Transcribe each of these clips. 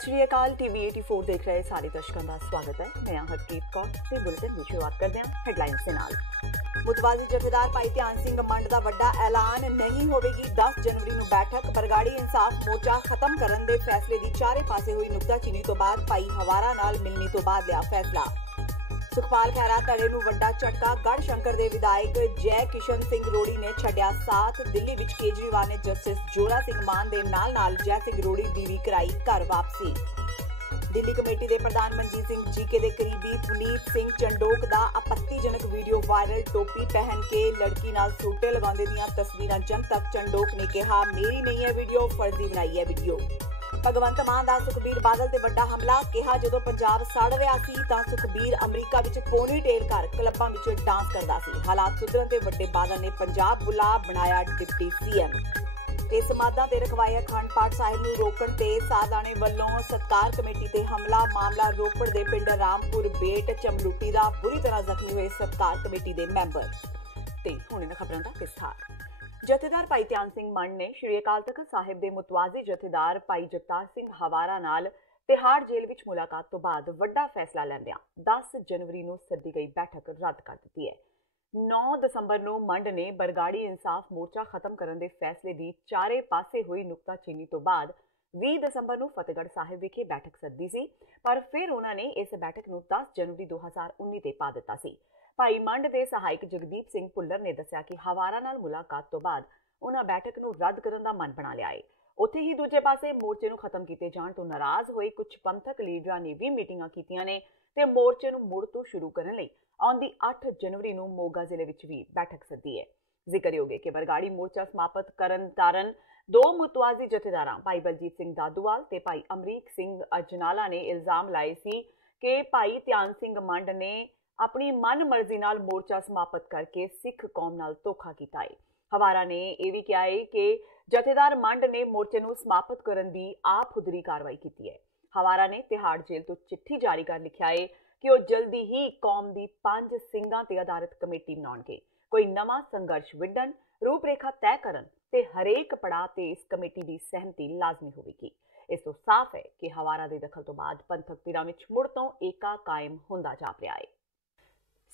सत श्री अकाल। टीवी 84 देख रहे सारे दर्शकों का स्वागत है। मैं हरकीत कौर ते बुलेटिन की शुरुआत करते हैं हेडलाइंस के नाल। मुतवाजी जथेदार भाई ध्यान सिंह मंड का वड्डा ऐलान, नहीं होगी 10 जनवरी को बैठक। बरगाड़ी इंसाफ मोर्चा खत्म करने के फैसले की चारे पासे हुई नुकताचीनी तो बाद भाई हवारा नाल मिलनी तो बाद लिया फैसला। सुखपाल खैरा धड़े नूं वड्डा झटका। गढ़ शंकर के विधायक जय किशन सिंह रोड़ी ने छड्डिया साथ। दिल्ली विच केजरीवाल ने जस्टिस जोरा सिंह मान दे नाल जय सिंह रोड़ी दी भी कराई घर वापसी। दिल्ली कमेटी के प्रधान मनजीत सिंह जीके के करीबी पुनीत सिंह चंडोक का आपत्तिजनक वीडियो वायरल। टोपी पहन के लड़की नाल सूटे लगाउंदे दीआं तस्वीरां जनतक। चंडोक ने कहा मेरी नहीं है वीडियो, फर्जी बनाई है वीडियो। भगवंत मान का सुखबीर बादल ते वड्डा हमला। कहा जदों पंजाब सड़ रहा सी तां सुखबीर अमरीका विच पोनी टेल कर क्लबां विच डांस करदा सी। हालात सुधरन ते वड्डे बादल ने पंजाब बुला बनाया डिप्टी सीएम। ते समाधां ते रखवाए अखंड पाठ साहिब नूं रोकण ते साधाणे वल्लों सत्कार कमेटी ते हमला। मामला रोपड़ दे पिंड रामपुर बेट चमलुटी दा बुरी तरह जख्मी हुए सत्कार कमेटी दे मैंबर। ते हुण इन्हां खबरां दा विस्तार। जथेदार भाई ध्यान सिंह मंड ने श्री अकाल तख्त साहिब के मुतवाजी जथेदार भाई जगतार सिंह हवारा नाल तिहाड़ जेल विच मुलाकात तो बाद वड्डा फैसला लैंदिआं 10 जनवरी नूं सद्दी गई बैठक रद्द कर दित्ती है। 9 दसंबर नूं मंड ने बरगाड़ी इंसाफ मोर्चा खत्म करने के फैसले की चारे पासे हुई नुकताचीनी तो बाद 20 दसंबर नूं फतेहगढ़ साहिब विखे बैठक सद्दी सी, पर फिर उन्होंने इस बैठक नूं 10 जनवरी 2019 ते पा दित्ता सी। भाई मंड के सहायक जगदीप सिंह भुल्लर ने दस्सिया कि हवारा नाल मुलाकात तो बाद उन्हां बैठक नूं रद्द करन दा मन बना लिया है। उत्थे ही दूजे पासे मोर्चे नूं खत्म कीते जाण तो नाराज होए कुछ पंथक लीडरां ने भी मीटिंगां कीतियां ने ते मोर्चे नूं मुड़ तो शुरू करन लई आउंदी 8 जनवरी नूं मोगा जिले विच भी बैठक सद्दी है। जिक्रयोग है कि बरगाड़ी मोर्चा समाप्त करन कारण 2 मुतवाजी जथेदारां भाई बलजीत सिंह दादूवाल ते भाई अमरीक सिंह अजनाला ने इल्जाम लाए सी कि भाई ध्यान सिंह मंड ने अपनी मन मर्जी नाल मोर्चा समाप्त करके सिख कौम नाल धोखा कीता है। हवारा ने यह भी कहा है कि जथेदार मंड ने मोर्चे नूं समाप्त करन दी आप खुदरी कार्रवाई की है। हवारा ने तिहाड़ जेल तो चिट्ठी जारी कर लिखा है कि वह जल्दी ही कौम की 5 सिंघां ते आधारित कमेटी बनाउणगे, कोई नवां संघर्ष विढ़ण, रूपरेखा तय करन ते हरेक पड़ाव ते इस कमेटी की सहमति लाजमी होवेगी। इस तो साफ है कि हवारा के दखल तो बाद पंथक धिरां विच मुड़ तो एका कायम हुंदा जाप रिहा है।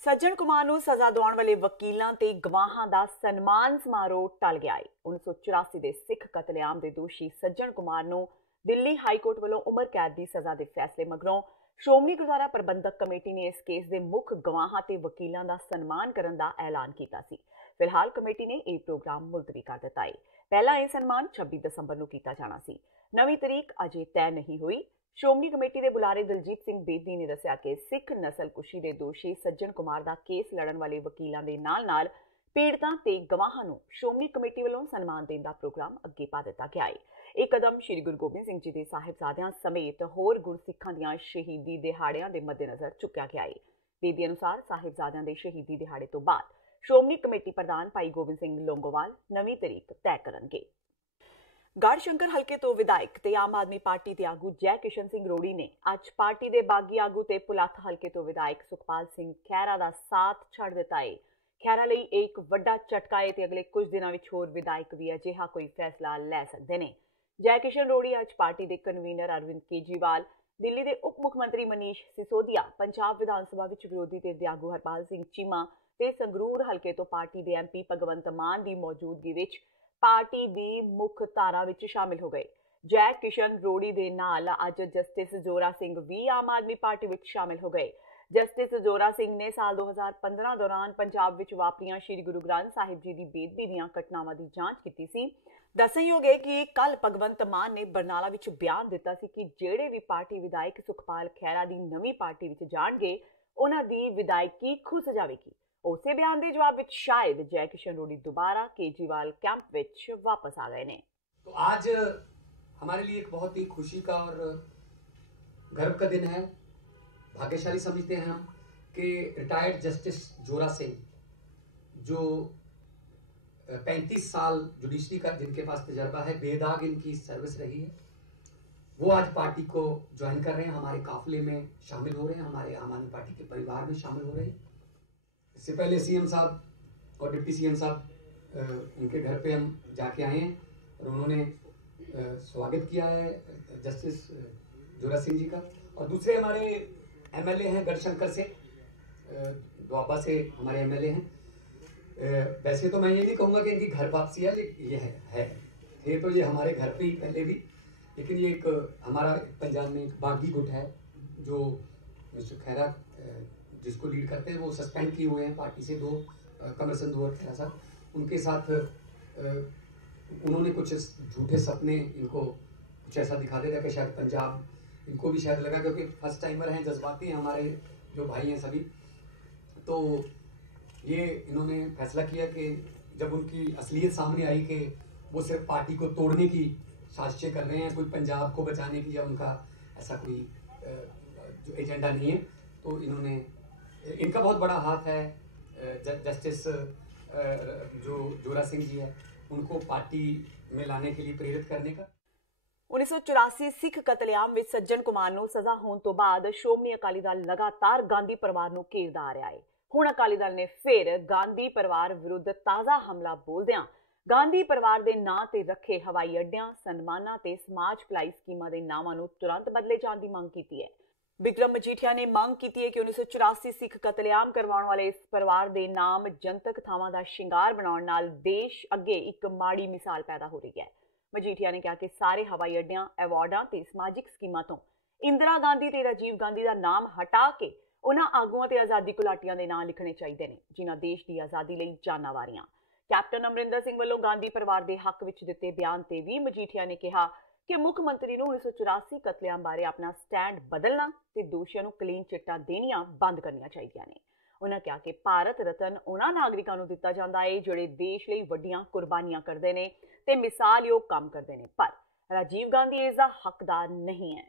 सज्जन कुमार नूं सज़ा दिवाउण वाले वकीलां ते गवाहां दा सन्मान समारोह टल गया है। 1984 के सिख कतलेआम के दोषी सज्जन कुमार नूं दिल्ली हाईकोर्ट वालों उम्र कैद की सज़ा के फैसले मगरों श्रोमणी गुरुद्वारा प्रबंधक कमेटी ने इस केस के मुख गवाहां ते वकीलां दा सन्मान करन दा ऐलान कीता सी। फिलहाल कमेटी ने यह प्रोग्राम मुलतवी कर दिता है। पहला यह सन्मान 26 दसंबर नूं कीता जाना सी। नवीं तरीक अजे तय नहीं हुई। श्रोमणी कमेटी के बुलारे दलजीत सिंह बेदी ने दस्सिया कि सिख नस्लकुशी के दोषी सज्जन कुमार का केस लड़न वाले वकीलों के नाल पीड़ितां ते गवाहां नूं श्रोमणी कमेटी वालों सन्मान देने का प्रोग्राम अगे पा दिता गया है। एक कदम श्री गुरु गोबिंद सिंह जी के साहिबजादियां समेत होर गुरसिखां दियां शहीदी दिहाड़ियां के मद्देनज़र चुक्या गया है। बेदी अनुसार साहिबजादियां के शहीदी दिहाड़े तो बाद श्रोमणी कमेटी प्रधान भाई गोबिंद सिंह लोंगोवाल नवीं तरीक तय करनगे। गढ़ शंकर हल्के तो विधायक ते आम आदमी पार्टी के आगू जय किशन सिंह रोड़ी ने अज पार्टी के बागी आगू ते पुलत्थ हल्के तो विधायक सुखपाल सिंह खैरा का साथ छड़ दिता है। खैरा लई एक वड्डा झटका है ते अगले कुछ दिनों में होर विधायक भी अजिहा कोई फैसला लै सकते हैं। जय किशन रोड़ी अज पार्टी के कन्वीनर अरविंद केजरीवाल, दिल्ली के उप मुख्यमंत्री मनीष सिसोदिया, पंजाब विधानसभा विच विरोधी धिर दे आगू हरपाल सिंह चीमा ते संगरूर हल्के तो पार्टी के MP भगवंत मान की मौजूदगी विच पार्टी की मुख धारा विच शामिल हो गए। जय किशन रोड़ी दे नाल अज जस्टिस जोरा सिंह भी आम आदमी पार्टी विच शामिल हो गए। जस्टिस जोरा सिंह ने साल 2015 दौरान पंजाब विच वापरियां श्री गुरु ग्रंथ साहिब जी की बेदबी दीआं घटनावां की जांच की सी। दस्सणयोग है कि कल भगवंत मान ने बरनाला विच बयान दिता सी कि जेड़े भी पार्टी विधायक सुखपाल खैरा की नवीं पार्टी विच जाणगे उन्हां दी विधायकी खुस जावेगी। उसे बयान के जवाब विच शायद जय किशन रोड़ी दोबारा केजरीवाल कैंप विच वापस आ गए ने। तो आज हमारे लिए एक बहुत ही खुशी का और गर्व का दिन है। भाग्यशाली समझते हैं हम कि रिटायर्ड जस्टिस जोरा सिंह, जो 35 साल जुडिशरी का जिनके पास तजर्बा है, बेदाग इनकी सर्विस रही है, वो आज पार्टी को ज्वाइन कर रहे हैं, हमारे काफिले में शामिल हो रहे हैं, हमारे आम आदमी पार्टी के परिवार में शामिल हो रहे हैं। इससे पहले CM साहब और डिप्टी CM साहब उनके घर पे हम जाके आए हैं और उन्होंने स्वागत किया है जस्टिस जोरा सिंह जी का, और दूसरे हमारे एमएलए हैं गढ़शंकर से, द्वाबा से हमारे एमएलए हैं। वैसे तो मैं ये नहीं कहूँगा कि इनकी घर वापसी है, ये है थे तो ये हमारे घर पे ही पहले भी, लेकिन ये एक हमारा पंजाब में एक बागी गुट है जो मिस्टर खैरा जिसको लीड करते हैं, वो सस्पेंड किए हुए हैं पार्टी से, 2 कमर संधू और खैरा साहब, उनके साथ उन्होंने कुछ झूठे सपने इनको कुछ ऐसा दिखा देता कि शायद पंजाब, इनको भी शायद लगा क्योंकि फर्स्ट टाइमर हैं, जज्बाती हैं हमारे जो भाई हैं सभी, तो ये इन्होंने फैसला किया कि जब उनकी असलियत सामने आई कि वो सिर्फ पार्टी को तोड़ने की साजिशें कर रहे हैं, कोई पंजाब को बचाने की या उनका ऐसा कोई जो एजेंडा नहीं है, तो इन्होंने, इनका बहुत बड़ा हाथ है जस्टिस जो जोरा सिंह जी है उनको पार्टी में लाने के लिए प्रेरित करने का। 1984 ਸਿੱਖ ਕਤਲੇਆਮ ਵਿੱਚ ਸੱਜਣ ਕੁਮਾਰ ਨੂੰ ਸਜ਼ਾ ਹੋਣ ਤੋਂ ਬਾਅਦ ਸ਼੍ਰੋਮਣੀ ਅਕਾਲੀ ਦਲ ਲਗਾਤਾਰ ਗਾਂਧੀ ਪਰਿਵਾਰ ਨੂੰ ਘੇਰਦਾ ਆ ਰਿਹਾ ਹੈ। ਹੁਣ ਅਕਾਲੀ ਦਲ ਨੇ ਫਿਰ ਗਾਂਧੀ ਪਰਿਵਾਰ ਵਿਰੁੱਧ ਤਾਜ਼ਾ ਹਮਲਾ ਬੋਲਦਿਆਂ ਗਾਂਧੀ ਪਰਿਵਾਰ ਦੇ ਨਾਂ ਤੇ ਰੱਖੇ ਹਵਾਈ ਅੱਡਿਆਂ, ਸਨਮਾਨਾਂ ਤੇ ਸਮਾਜ ਭਲਾਈ ਸਕੀਮਾਂ ਦੇ ਨਾਵਾਂ ਨੂੰ ਤੁਰੰਤ ਬਦਲੇ ਜਾਣ ਦੀ ਮੰਗ ਕੀਤੀ ਹੈ। ਵਿਕਰਮ ਮਜੀਠੀਆ ਨੇ ਮੰਗ ਕੀਤੀ ਹੈ ਕਿ 1984 ਸਿੱਖ ਕਤਲੇਆਮ ਕਰਵਾਉਣ ਵਾਲੇ ਇਸ ਪਰਿਵਾਰ ਦੇ ਨਾਮ ਜਨਤਕ ਥਾਵਾਂ ਦਾ ਸ਼ਿੰਗਾਰ ਬਣਾਉਣ ਨਾਲ ਦੇਸ਼ ਅੱਗੇ ਇੱਕ ਮਾੜੀ ਮਿਸਾਲ ਪੈਦਾ ਹੋ ਰਹੀ ਹੈ। ਮਜੀਠੀਆ ਨੇ ਕਿਹਾ ਕਿ ਸਾਰੇ ਹਵਾਈ ਅੱਡਿਆਂ, ਐਵਾਰਡਾਂ ਤੇ ਸਮਾਜਿਕ ਸਕੀਮਾਂ ਤੋਂ ਇੰਦਰਾ ਗਾਂਧੀ ਤੇ ਰਾਜੀਵ ਗਾਂਧੀ ਦਾ ਨਾਮ ਹਟਾ ਕੇ ਉਹਨਾਂ ਆਗੂਆਂ ਤੇ ਆਜ਼ਾਦੀ ਘੁਲਾਟੀਆਂ ਦੇ ਨਾਂ ਲਿਖਣੇ ਚਾਹੀਦੇ ਨੇ ਜਿਨ੍ਹਾਂ ਦੇਸ਼ ਦੀ ਆਜ਼ਾਦੀ ਲਈ ਜਾਨਾਂ ਵਾਰੀਆਂ। ਕੈਪਟਨ ਅਮਰਿੰਦਰ ਸਿੰਘ ਵੱਲੋਂ ਗਾਂਧੀ ਪਰਿਵਾਰ ਦੇ ਹੱਕ ਵਿੱਚ ਦਿੱਤੇ ਬਿਆਨ ਤੇ ਵੀ ਮਜੀਠੀਆ ਨੇ ਕਿਹਾ ਕਿ ਮੁੱਖ ਮੰਤਰੀ ਨੂੰ 1984 ਕਤਲੇਆਮ ਬਾਰੇ ਆਪਣਾ ਸਟੈਂਡ ਬਦਲਣਾ ਤੇ ਦੋਸ਼ੀਆਂ ਨੂੰ ਕਲੀਨ ਚਿੱਟਾਂ ਦੇਣੀਆਂ ਬੰਦ ਕਰਨੀਆਂ ਚਾਹੀਦੀਆਂ ਨੇ। ਉਹਨਾਂ ਕਿਹਾ ਕਿ ਭਾਰਤ ਰਤਨ ਉਹਨਾਂ ਨਾਗਰਿਕਾਂ ਨੂੰ ਦਿੱਤਾ ਜਾਂਦਾ ਹੈ ਜਿਹੜੇ ਦੇਸ਼ ਲਈ ਵੱਡੀਆਂ ਕੁਰਬਾਨੀਆਂ ਕਰਦੇ ਨੇ ਤੇ ਮਿਸਾਲਯੋਗ ਕੰਮ ਕਰਦੇ ਨੇ, ਪਰ ਰਾਜੀਵ ਗਾਂਧੀ ਇਸ ਦਾ ਹੱਕਦਾਰ ਨਹੀਂ ਹੈ।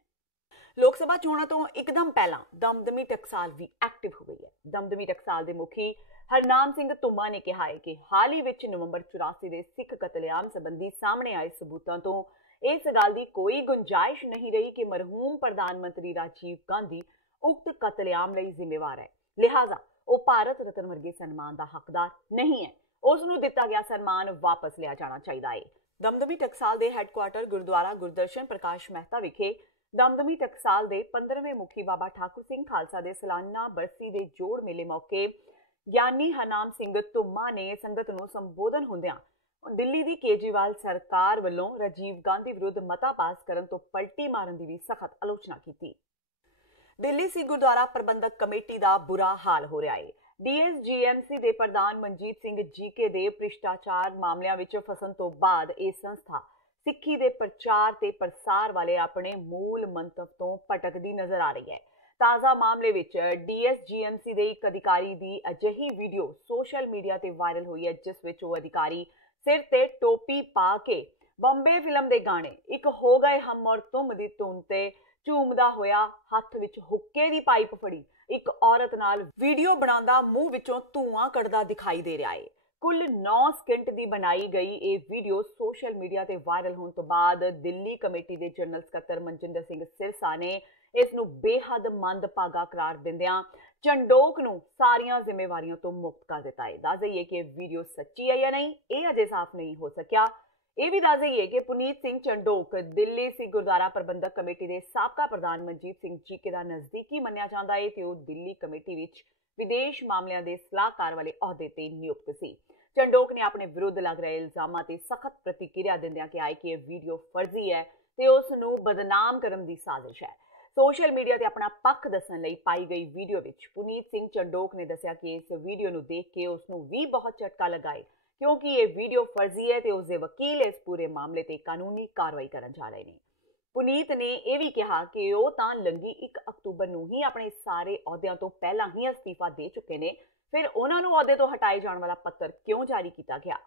ਲੋਕ ਸਭਾ ਚੋਣਾਂ ਤੋਂ ਇੱਕਦਮ ਪਹਿਲਾਂ ਦਮਦਮੀ ਟਕਸਾਲ ਵੀ ਐਕਟਿਵ ਹੋ ਗਈ ਹੈ। ਦਮਦਮੀ ਟਕਸਾਲ ਦੇ ਮੁਖੀ ਹਰਨਾਮ ਸਿੰਘ ਧੁੰਮਾ ਨੇ ਕਿਹਾ ਹੈ ਕਿ ਹਾਲ ਹੀ ਵਿੱਚ ਨਵੰਬਰ 84 ਦੇ ਸਿੱਖ ਕਤਲੇਆਮ ਸੰਬੰਧੀ ਸਾਹਮਣੇ ਆਏ ਸਬੂਤਾਂ ਤੋਂ ਇਸ ਗੱਲ ਦੀ ਕੋਈ ਗੁੰਜਾਇਸ਼ ਨਹੀਂ ਰਹੀ ਕਿ ਮਰਹੂਮ ਪ੍ਰਧਾਨ ਮੰਤਰੀ ਰਾਜੀਵ ਗਾਂਧੀ ਉਕਤ ਕਤਲੇਆਮ ਲਈ ਜ਼ਿੰਮੇਵਾਰ ਹੈ, ਲਿਹਾਜ਼ਾ ਉਹ ਭਾਰਤ ਰਤਨ ਵਰਗੇ ਸਨਮਾਨ ਦਾ ਹੱਕਦਾਰ ਨਹੀਂ ਹੈ। ਉਸ ਨੂੰ ਦਿੱਤਾ ਗਿਆ ਸਨਮਾਨ ਵਾਪਸ ਲਿਆ ਜਾਣਾ ਚਾਹੀਦਾ ਹੈ। ਦਮਦਮੀ ਟਕਸਾਲ ਦੇ ਹੈੱਡਕੁਆਰਟਰ ਗੁਰਦੁਆਰਾ ਗੁਰਦਰਸ਼ਨ ਪ੍ਰਕਾਸ਼ ਮਹਿਤਾ ਵਿਖੇ ਦਮਦਮੀ ਟਕਸਾਲ ਦੇ 15ਵੇਂ ਮੁਖੀ ਬਾਬਾ ਠਾਕੁਰ ਸਿੰਘ ਖਾਲਸਾ ਦੇ ਸਾਲਾਨਾ ਬਰਸੀ ਦੇ ਜੋੜ ਮੇਲੇ ਮੌਕੇ ਗਿਆਨੀ ਹਰਨਾਮ ਸਿੰਘ ਧੁੰਮਾ ਨੇ ਸੰਗਤ ਨੂੰ ਸੰਬੋਧਨ ਹੁੰਦਿਆਂ ਦਿੱਲੀ ਦੀ ਕੇਜਰੀਵਾਲ ਸਰਕਾਰ ਵੱਲੋਂ ਰਾਜੀਵ ਗਾਂਧੀ ਵਿਰੁੱਧ ਮਤਾ ਪਾਸ ਕਰਨ ਤੋਂ ਪਲਟੀ ਮਾਰਨ ਦੀ ਵੀ ਸਖਤ ਆਲੋਚਨਾ ਕੀਤੀ। ਦਿੱਲੀ ਸਿੱਖ ਗੁਰਦੁਆਰਾ ਪ੍ਰਬੰਧਕ ਕਮੇਟੀ ਦਾ ਬੁਰਾ ਹਾਲ ਹੋ ਰਿਹਾ ਹੈ। DSGMC ਦੇ ਪ੍ਰਧਾਨ ਮਨਜੀਤ ਸਿੰਘ ਜੀਕੇ ਦੇ ਭ੍ਰਿਸ਼ਟਾਚਾਰ ਮਾਮਲਿਆਂ ਵਿੱਚ ਫਸਣ ਤੋਂ ਬਾਅਦ ਇਹ ਸੰਸਥਾ ਸਿੱਖੀ ਦੇ ਪ੍ਰਚਾਰ ਤੇ ਪ੍ਰਸਾਰ ਵਾਲੇ ਆਪਣੇ ਮੂਲ ਮੰਤਵ ਤੋਂ ਭਟਕਦੀ ਨਜ਼ਰ ਆ ਰਹੀ ਹੈ। ਤਾਜ਼ਾ ਮਾਮਲੇ ਵਿੱਚ DSGMC ਦੇ ਇੱਕ ਅਧਿਕਾਰੀ ਦੀ ਅਜਿਹੀ ਵੀਡੀਓ ਸੋਸ਼ਲ ਮੀਡੀਆ ਤੇ ਵਾਇਰਲ ਹੋਈ ਹੈ ਜਿਸ ਵਿੱਚ ਉਹ ਅਧਿਕਾਰੀ ਸਿਰ ਤੇ ਟੋਪੀ ਪਾ ਕੇ ਬੰਬੇ ਫਿਲਮ ਦੇ ਗਾਣੇ ਇੱਕ ਹੋ ਗਏ ਹਮ ਔਰ ਤੁਮ ਦੀ ਧੁਨ ਤੇ ਝੂਮਦਾ ਹੋਇਆ ਹੱਥ ਵਿੱਚ ਹੁੱਕੇ ਦੀ ਪਾਈਪ ਫੜੀ ਇੱਕ ਔਰਤ ਨਾਲ ਵੀਡੀਓ ਬਣਾਉਂਦਾ ਮੂੰਹ ਵਿੱਚੋਂ ਧੂਆਂ ਕੱਢਦਾ ਦਿਖਾਈ ਦੇ ਰਿਹਾ ਹੈ। ਕੁੱਲ 9 ਸਕਿੰਟ ਦੀ ਬਣਾਈ ਗਈ ਇਹ ਵੀਡੀਓ ਸੋਸ਼ਲ ਮੀਡੀਆ ਤੇ ਵਾਇਰਲ ਹੋਣ ਤੋਂ ਬਾਅਦ ਦਿੱਲੀ ਕਮੇਟੀ ਦੇ ਜਨਰਲ ਸਕੱਤਰ ਮਨਜਿੰਦਰ ਸਿੰਘ ਸਿਰਸਾ ਨੇ ਇਸ ਨੂੰ ਬੇਹੱਦ ਮੰਦਭਾਗਾ ਕਰਾਰ ਦਿੰਦਿਆਂ ਚੰਡੋਕ ਨੂੰ ਸਾਰੀਆਂ ਜ਼ਿੰਮੇਵਾਰੀਆਂ ਤੋਂ ਮੁਕਤ ਕਰ ਦਿੱਤਾ ਹੈ। ਦੱਸ ਦਈਏ ਕਿ ਵੀਡੀਓ ਸੱਚੀ ਹੈ ਜਾਂ ਨਹੀਂ ਇਹ ਅਜੇ ਸਾਫ਼ ਨਹੀਂ ਹੋ ਸਕਿਆ। ਇਹ ਵੀ ਦੱਸ ਦਈਏ ਕਿ ਪੁਨੀਤ ਸਿੰਘ ਚੰਡੋਕ ਦਿੱਲੀ ਸਿੱਖ ਗੁਰਦੁਆਰਾ ਪ੍ਰਬੰਧਕ ਕਮੇਟੀ ਦੇ ਸਾਬਕਾ ਪ੍ਰਧਾਨ ਮਨਜੀਤ ਸਿੰਘ ਜੀਕੇ ਦਾ ਨਜ਼ਦੀਕੀ ਮੰਨਿਆ ਜਾਂਦਾ ਹੈ ਤੇ ਉਹ ਦਿੱਲੀ ਕਮੇਟੀ ਵਿੱਚ ਵਿਦੇਸ਼ ਮਾਮਲਿਆਂ ਦੇ ਸਲਾਹਕਾਰ ਵਾਲੇ ਅਹੁਦੇ ਤੇ ਨਿਯੁਕਤ ਸੀ। ਚੰਡੋਕ ਨੇ ਆਪਣੇ ਵਿਰੁੱਧ ਲੱਗ ਰਹੇ ਇਲਜ਼ਾਮਾਂ ਤੇ ਸਖਤ ਪ੍ਰਤੀਕਿਰਿਆ ਦਿੰਦਿਆਂ ਕਿਹਾ ਕਿ ਇਹ ਵੀਡੀਓ ਫਰਜ਼ੀ ਹੈ ਤੇ ਉਸ ਨੂੰ ਬਦਨਾਮ ਕਰਨ ਦੀ ਸਾਜ਼ਿਸ਼ ਹੈ। ਸੋਸ਼ਲ ਮੀਡੀਆ ਤੇ ਆਪਣਾ ਪੱਖ ਦੱਸਣ ਲਈ ਪਾਈ ਗਈ ਵੀਡੀਓ ਵਿੱਚ ਪੁਨੀਤ ਸਿੰਘ ਚੰਡੋਕ ਨੇ ਦੱਸਿਆ ਕਿ ਇਸ ਵੀਡੀਓ ਨੂੰ ਦੇਖ ਕੇ ਉਸ ਨੂੰ ਵੀ ਬਹੁਤ ਝਟਕਾ ਲੱਗਾ ਹੈ ਕਿਉਂਕਿ ਇਹ ਵੀਡੀਓ ਫਰਜ਼ੀ ਹੈ ਤੇ ਉਸ ਦੇ ਵਕੀਲ ਇਸ ਪੂਰੇ ਮਾਮਲੇ ਤੇ ਕਾਨੂੰਨੀ ਕਾਰਵਾਈ ਕਰਨ ਜਾ ਰਹੇ ਨੇ। ਪੁਨੀਤ ਨੇ ਇਹ ਵੀ ਕਿਹਾ ਕਿ ਉਹ ਤਾਂ ਲੰਘੀ 1 ਅਕਤੂਬਰ ਨੂੰ ਹੀ ਆਪਣੇ ਸਾਰੇ ਅਹੁਦਿਆਂ ਤੋਂ ਪਹਿਲਾਂ ਹੀ ਅਸਤੀਫਾ ਦੇ ਚੁੱਕੇ ਨੇ, ਫਿਰ ਉਹਨਾਂ ਨੂੰ ਅਹੁਦੇ ਤੋਂ ਹਟਾਏ ਜਾਣ ਵਾਲਾ ਪੱਤਰ ਕਿਉਂ ਜਾਰੀ ਕੀਤਾ ਗਿਆ।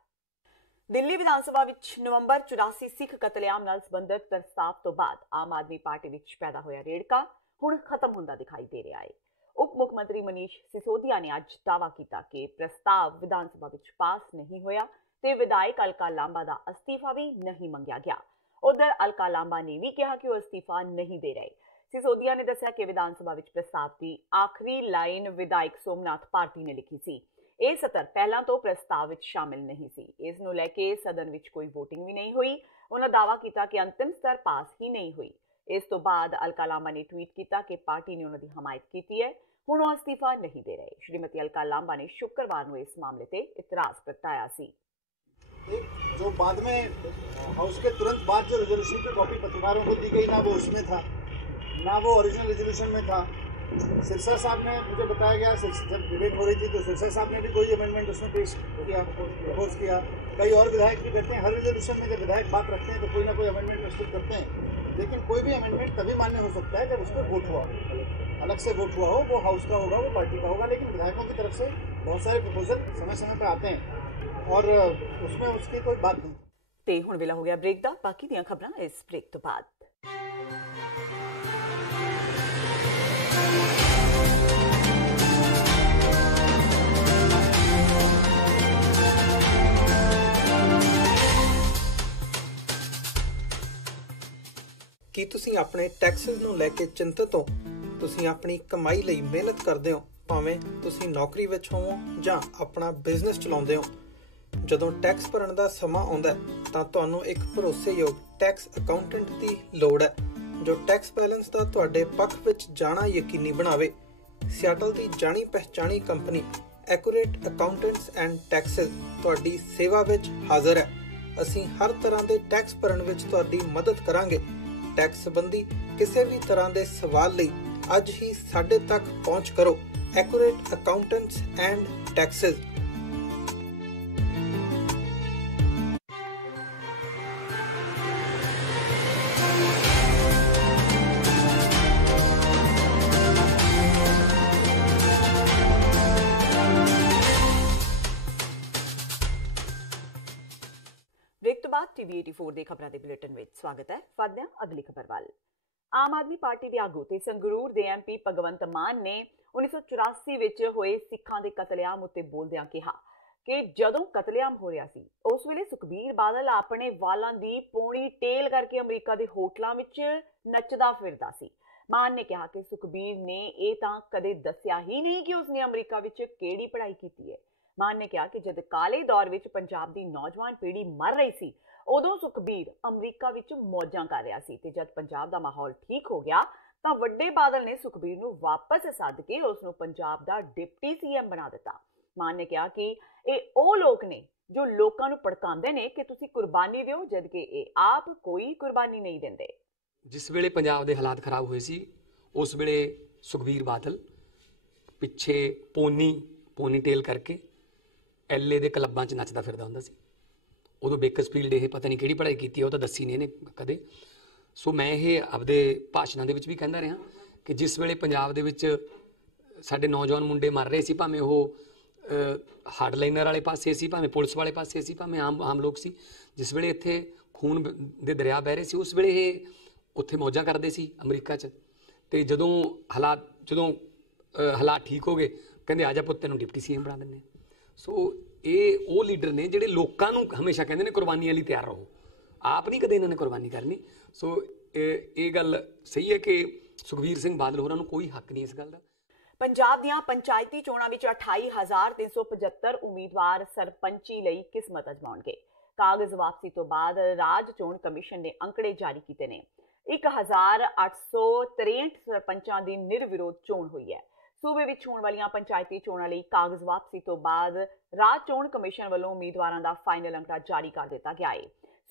ਦਿੱਲੀ ਵਿਧਾਨ ਸਭਾ ਵਿੱਚ ਨਵੰਬਰ 84 ਸਿੱਖ ਕਤਲੇਆਮ ਨਾਲ ਸੰਬੰਧਿਤ ਪ੍ਰਸਤਾਵ ਤੋਂ ਬਾਅਦ ਆਮ ਆਦਮੀ ਪਾਰਟੀ ਵਿੱਚ ਪੈਦਾ ਹੋਇਆ ਰੇੜਕਾ ਹੁਣ ਖਤਮ ਹੁੰਦਾ ਦਿਖਾਈ ਦੇ ਰਿਹਾ ਹੈ। ਉਪ ਮੁੱਖ ਮੰਤਰੀ ਮਨੀਸ਼ ਸਿਸੋਦੀਆ ਨੇ ਅੱਜ ਦਾਅਵਾ ਕੀਤਾ ਕਿ ਪ੍ਰਸਤਾਵ ਵਿਧਾਨ ਸਭਾ ਵਿੱਚ ਪਾਸ ਨਹੀਂ ਹੋਇਆ ਤੇ ਵਿਧਾਇਕ ਅਲਕਾ ਲਾਂਬਾ ਦਾ ਅਸਤੀਫਾ ਵੀ ਨਹੀਂ ਮੰਗਿਆ ਗਿਆ। ਉਧਰ ਅਲਕਾ ਲਾਂਬਾ ਨੇ ਵੀ ਕਿਹਾ ਕਿ ਉਹ ਅਸਤੀਫਾ ਨਹੀਂ ਦੇ ਰਹੇ। ਸਿਸੋਦੀਆ ਨੇ ਦੱਸਿਆ ਕਿ ਵਿਧਾਨ ਸਭਾ ਵਿੱਚ ਪ੍ਰਸਤਾਵ ਦੀ ਆਖਰੀ ਲਾਈਨ ਵਿਧਾਇਕ ਸੋਮਨਾਥ ਭਾਰਤੀ ਨੇ ਲਿਖੀ ਸੀ। ਇਹ ਸਤਰ ਪਹਿਲਾਂ ਤੋਂ ਪ੍ਰਸਤਾਵ ਵਿੱਚ ਸ਼ਾਮਿਲ ਨਹੀਂ ਸੀ। ਇਸ ਨੂੰ ਲੈ ਕੇ ਸਦਨ ਵਿੱਚ ਕੋਈ VOTING ਵੀ ਨਹੀਂ ਹੋਈ। ਉਹਨਾਂ ਦਾਅਵਾ ਕੀਤਾ ਕਿ ਅੰਤਿਮ ਸਤਰ ਪਾਸ ਹੀ ਨਹੀਂ ਹੋਈ। ਇਸ ਤੋਂ ਬਾਅਦ ਅਲਕਾ ਲਾਂਬਾ ਨੇ ਟਵੀਟ ਕੀਤਾ ਕਿ ਪਾਰਟੀ ਨੇ ਉਹਨਾਂ ਦੀ ਹਮਾਇਤ ਕੀਤੀ ਹੈ, ਹੁਣ ਉਹ ਅਸਤੀਫਾ ਨਹੀਂ ਦੇ ਰਹੇ। श्रीमती ਅਲਕਾ ਲਾਂਬਾ ਨੇ शुक्रवार ਨੂੰ ਇਸ मामले ਤੇ इतराज प्रगटाया सी। जो बाद में हाउस के तुरंत बाद जो रेजोल्यूशन की कॉपी पत्रकारों को दी गई, ना वो उसमें था, ना वो ओरिजिनल रेजोल्यूशन में था। सिरसा साहब ने मुझे बताया गया, जब डिबेट हो रही थी तो सिरसा साहब ने भी कोई अमेंडमेंट उसमें पेश किया, प्रपोज किया। कई और विधायक भी करते हैं, हर रेजोल्यूशन में जब विधायक बात रखते हैं तो कोई ना कोई अमेंडमेंट प्रस्तुत करते हैं, लेकिन कोई भी अमेंडमेंट तभी मान्य हो सकता है जब उस पर वोट हुआ हो, अलग से वोट हुआ हो, वो हाउस का होगा, वो पार्टी का होगा। लेकिन विधायकों की तरफ से बहुत सारे प्रपोजल समय समय पर आते हैं और उसमें उसकी कोई बात नहीं। ਤੇ ਹੁਣ ਵੇਲਾ ਹੋ ਗਿਆ ਬ੍ਰੇਕ ਦਾ। ਬਾਕੀ ਦੀਆਂ ਖਬਰਾਂ ਇਸ ਬ੍ਰੇਕ ਤੋਂ ਬਾਅਦ। ਕੀ ਤੁਸੀਂ ਆਪਣੇ ਟੈਕਸਸ ਨੂੰ ਲੈ ਕੇ ਚਿੰਤਤ ਹੋ? ਤੁਸੀਂ ਆਪਣੀ ਕਮਾਈ ਲਈ ਮਿਹਨਤ ਕਰਦੇ ਹੋ, ਭਾਵੇਂ ਤੁਸੀਂ ਨੌਕਰੀ ਵਿੱਚ ਹੋਵੋ ਜਾਂ ਆਪਣਾ ਬਿਜ਼ਨਸ ਚਲਾਉਂਦੇ ਹੋ। ਜਦੋਂ ਟੈਕਸ ਭਰਨ ਦਾ ਸਮਾਂ ਆਉਂਦਾ ਤਾਂ ਤੁਹਾਨੂੰ ਇੱਕ ਭਰੋਸੇਯੋਗ ਟੈਕਸ ਅਕਾਊਂਟੈਂਟ ਦੀ ਲੋੜ ਹੈ ਜੋ ਟੈਕਸ ਬੈਲੈਂਸ ਦਾ ਤੁਹਾਡੇ ਪੱਖ ਵਿੱਚ ਜਾਣਾ ਯਕੀਨੀ ਬਣਾਵੇ। ਸਿਆਟਲ ਦੀ ਜਾਣੀ ਪਹਿਚਾਣੀ company accurate accountants and taxes ਤੁਹਾਡੀ ਸੇਵਾ ਵਿੱਚ ਹਾਜ਼ਰ ਹੈ। ਅਸੀਂ ਹਰ ਤਰ੍ਹਾਂ ਦੇ ਟੈਕਸ ਭਰਨ ਵਿੱਚ ਤੁਹਾਡੀ ਮਦਦ ਕਰਾਂਗੇ। ਟੈਕਸ ਸੰਬੰਧੀ ਕਿਸੇ ਵੀ ਤਰ੍ਹਾਂ ਦੇ ਸਵਾਲ ਲਈ ਅੱਜ ਹੀ ਸਾਡੇ ਤੱਕ ਪਹੁੰਚ ਕਰੋ। Accurate accountants and Texas. TV 84 ਦੇ ਖਬਰਾਂ ਦੇ ਬੁਲੇਟਿਨ ਵਿੱਚ ਸਵਾਗਤ ਹੈ। ਫਾਦਿਆਂ ਅਗਲੀ ਖਬਰ ਵੱਲ। ਆਮ ਆਦਮੀ ਪਾਰਟੀ ਦੇ ਆਗੂ ਤੇ ਸੰਗਰੂਰ ਦੇ MP ਭਗਵੰਤ ਮਾਨ ਨੇ 1984 ਵਿੱਚ ਹੋਏ ਸਿੱਖਾਂ ਦੇ ਕਤਲੇਆਮ ਉੱਤੇ ਬੋਲਦਿਆਂ ਕਿਹਾ ਕਿ ਜਦੋਂ ਕਤਲੇਆਮ ਹੋ ਰਿਹਾ ਸੀ ਉਸ ਵੇਲੇ ਸੁਖਬੀਰ ਬਾਦਲ ਆਪਣੇ ਵਾਲਾਂ ਦੀ ਪੂਣੀ ਟੇਲ ਕਰਕੇ ਅਮਰੀਕਾ ਦੇ ਹੋਟਲਾਂ ਵਿੱਚ ਨੱਚਦਾ ਫਿਰਦਾ ਸੀ। ਮਾਨ ਨੇ ਕਿਹਾ ਕਿ ਸੁਖਬੀਰ ਨੇ ਇਹ ਤਾਂ ਕਦੇ ਦੱਸਿਆ ਹੀ ਨਹੀਂ ਕਿ ਉਸਨੇ ਅਮਰੀਕਾ ਵਿੱਚ ਕਿਹੜੀ ਪੜ੍ਹਾਈ ਕੀਤੀ ਹੈ। ਮਾਨ ਨੇ ਕਿਹਾ ਕਿ ਜਦ ਕਾਲੇ ਦੌਰ ਵਿੱਚ ਪੰਜਾਬ ਦੀ ਨੌਜਵਾਨ ਪੀੜ੍ਹੀ ਮਰ ਰਹੀ ਸੀ ਉਦੋਂ ਸੁਖਬੀਰ ਅਮਰੀਕਾ ਵਿੱਚ ਮੌਜਾਂ ਕਰ ਰਿਹਾ ਸੀ ਤੇ ਜਦ ਪੰਜਾਬ ਦਾ ਮਾਹੌਲ ਠੀਕ ਹੋ ਗਿਆ ਤਾਂ ਵੱਡੇ ਬਾਦਲ ਨੇ ਸੁਖਬੀਰ ਨੂੰ ਵਾਪਸ ਸੱਦ ਕੇ ਉਸ ਨੂੰ ਪੰਜਾਬ ਦਾ ਡਿਪਟੀ CM ਬਣਾ ਦਿੱਤਾ। ਮਾਨ ਨੇ ਕਿਹਾ ਕਿ ਇਹ ਉਹ ਲੋਕ ਨੇ ਜੋ ਲੋਕਾਂ ਨੂੰ ਭੜਕਾਉਂਦੇ ਨੇ ਕਿ ਤੁਸੀਂ ਕੁਰਬਾਨੀ ਦਿਓ ਜਦਕਿ ਇਹ ਆਪ ਕੋਈ ਕੁਰਬਾਨੀ ਨਹੀਂ ਦਿੰਦੇ। ਜਿਸ ਵੇਲੇ ਪੰਜਾਬ ਦੇ ਹਾਲਾਤ ਖਰਾਬ ਹੋਏ ਸੀ ਉਸ ਵੇਲੇ ਸੁਖਬੀਰ ਬਾਦਲ ਪਿੱਛੇ ਪੋਨੀ ਟੇਲ ਕਰਕੇ LA ਦੇ ਕਲੱਬਾਂ 'ਚ ਨੱਚਦਾ ਫਿਰਦਾ ਹੁੰਦਾ ਸੀ। ਉਦੋਂ ਬੇਕਰਸਫੀਲਡ ਇਹ ਪਤਾ ਨਹੀਂ ਕਿਹੜੀ ਪੜ੍ਹਾਈ ਕੀਤੀ ਉਹ ਤਾਂ ਦੱਸੀ ਨਹੀਂ ਇਹਨੇ ਕਦੇ। ਸੋ ਮੈਂ ਇਹ ਆਪਦੇ ਭਾਸ਼ਣਾਂ ਦੇ ਵਿੱਚ ਵੀ ਕਹਿੰਦਾ ਰਿਹਾ ਕਿ ਜਿਸ ਵੇਲੇ ਪੰਜਾਬ ਦੇ ਵਿੱਚ ਸਾਡੇ ਨੌਜਵਾਨ ਮੁੰਡੇ ਮਰ ਰਹੇ ਸੀ, ਭਾਵੇਂ ਉਹ ਹਾਰਡਲਾਈਨਰ ਵਾਲੇ ਪਾਸੇ ਸੀ, ਭਾਵੇਂ ਪੁਲਿਸ ਵਾਲੇ ਪਾਸੇ ਸੀ, ਭਾਵੇਂ ਆਮ ਲੋਕ ਸੀ, ਜਿਸ ਵੇਲੇ ਇੱਥੇ ਖੂਨ ਦੇ ਦਰਿਆ ਵਹਿ ਰਹੇ ਸੀ ਉਸ ਵੇਲੇ ਇਹ ਉੱਥੇ ਮੌਜਾਂ ਕਰਦੇ ਸੀ ਅਮਰੀਕਾ 'ਚ। ਅਤੇ ਜਦੋਂ ਹਾਲਾਤ ਠੀਕ ਹੋ ਗਏ ਕਹਿੰਦੇ ਆ ਜਾ ਪੁੱਤ ਤੈਨੂੰ ਡਿਪਟੀ CM ਬਣਾ ਦਿੰਦੇ। ਸੋ ਇਹ ਉਹ ਲੀਡਰ ਨੇ ਜਿਹੜੇ ਲੋਕਾਂ ਨੂੰ ਹਮੇਸ਼ਾ ਕਹਿੰਦੇ ਨੇ ਕੁਰਬਾਨੀਆਂ ਲਈ ਤਿਆਰ ਰਹੋ, ਆਪ ਨਹੀਂ ਕਦੇ ਇਹਨਾਂ ਨੇ ਕੁਰਬਾਨੀ ਕਰਨੀ। ਸੋ ਇਹ ਗੱਲ ਸਹੀ ਹੈ ਕਿ ਸੁਖਬੀਰ ਸਿੰਘ ਬਾਦਲ ਹੋਰਾਂ ਨੂੰ ਕੋਈ ਹੱਕ ਨਹੀਂ ਇਸ ਗੱਲ ਦਾ। ਪੰਜਾਬ ਦੀਆਂ ਪੰਚਾਇਤੀ ਚੋਣਾਂ ਵਿੱਚ 28,375 ਉਮੀਦਵਾਰ ਸਰਪੰਚੀ ਲਈ ਕਿਸਮਤ ਅਜ਼ਮਾਉਣਗੇ। ਕਾਗਜ਼ ਵਾਪਸੀ ਤੋਂ ਬਾਅਦ ਰਾਜ ਚੋਣ ਕਮਿਸ਼ਨ ਨੇ ਅੰਕੜੇ ਜਾਰੀ ਕੀਤੇ ਨੇ। 1,863 ਸਰਪੰਚਾਂ ਦੀ ਨਿਰਵਿਰੋਧ ਚੋਣ ਹੋਈ ਹੈ। ਸੂਬੇ ਵਿੱਚ ਹੋਣ ਵਾਲੀਆਂ ਪੰਚਾਇਤੀ ਚੋਣਾਂ ਲਈ ਕਾਗਜ਼ ਵਾਪਸੀ ਤੋਂ ਬਾਅਦ ਰਾਜ ਚੋਣ ਕਮਿਸ਼ਨ ਵੱਲੋਂ ਉਮੀਦਵਾਰਾਂ ਦਾ ਫਾਈਨਲ ਅੰਕੜਾ ਜਾਰੀ ਕਰ ਦਿੱਤਾ ਗਿਆ ਹੈ।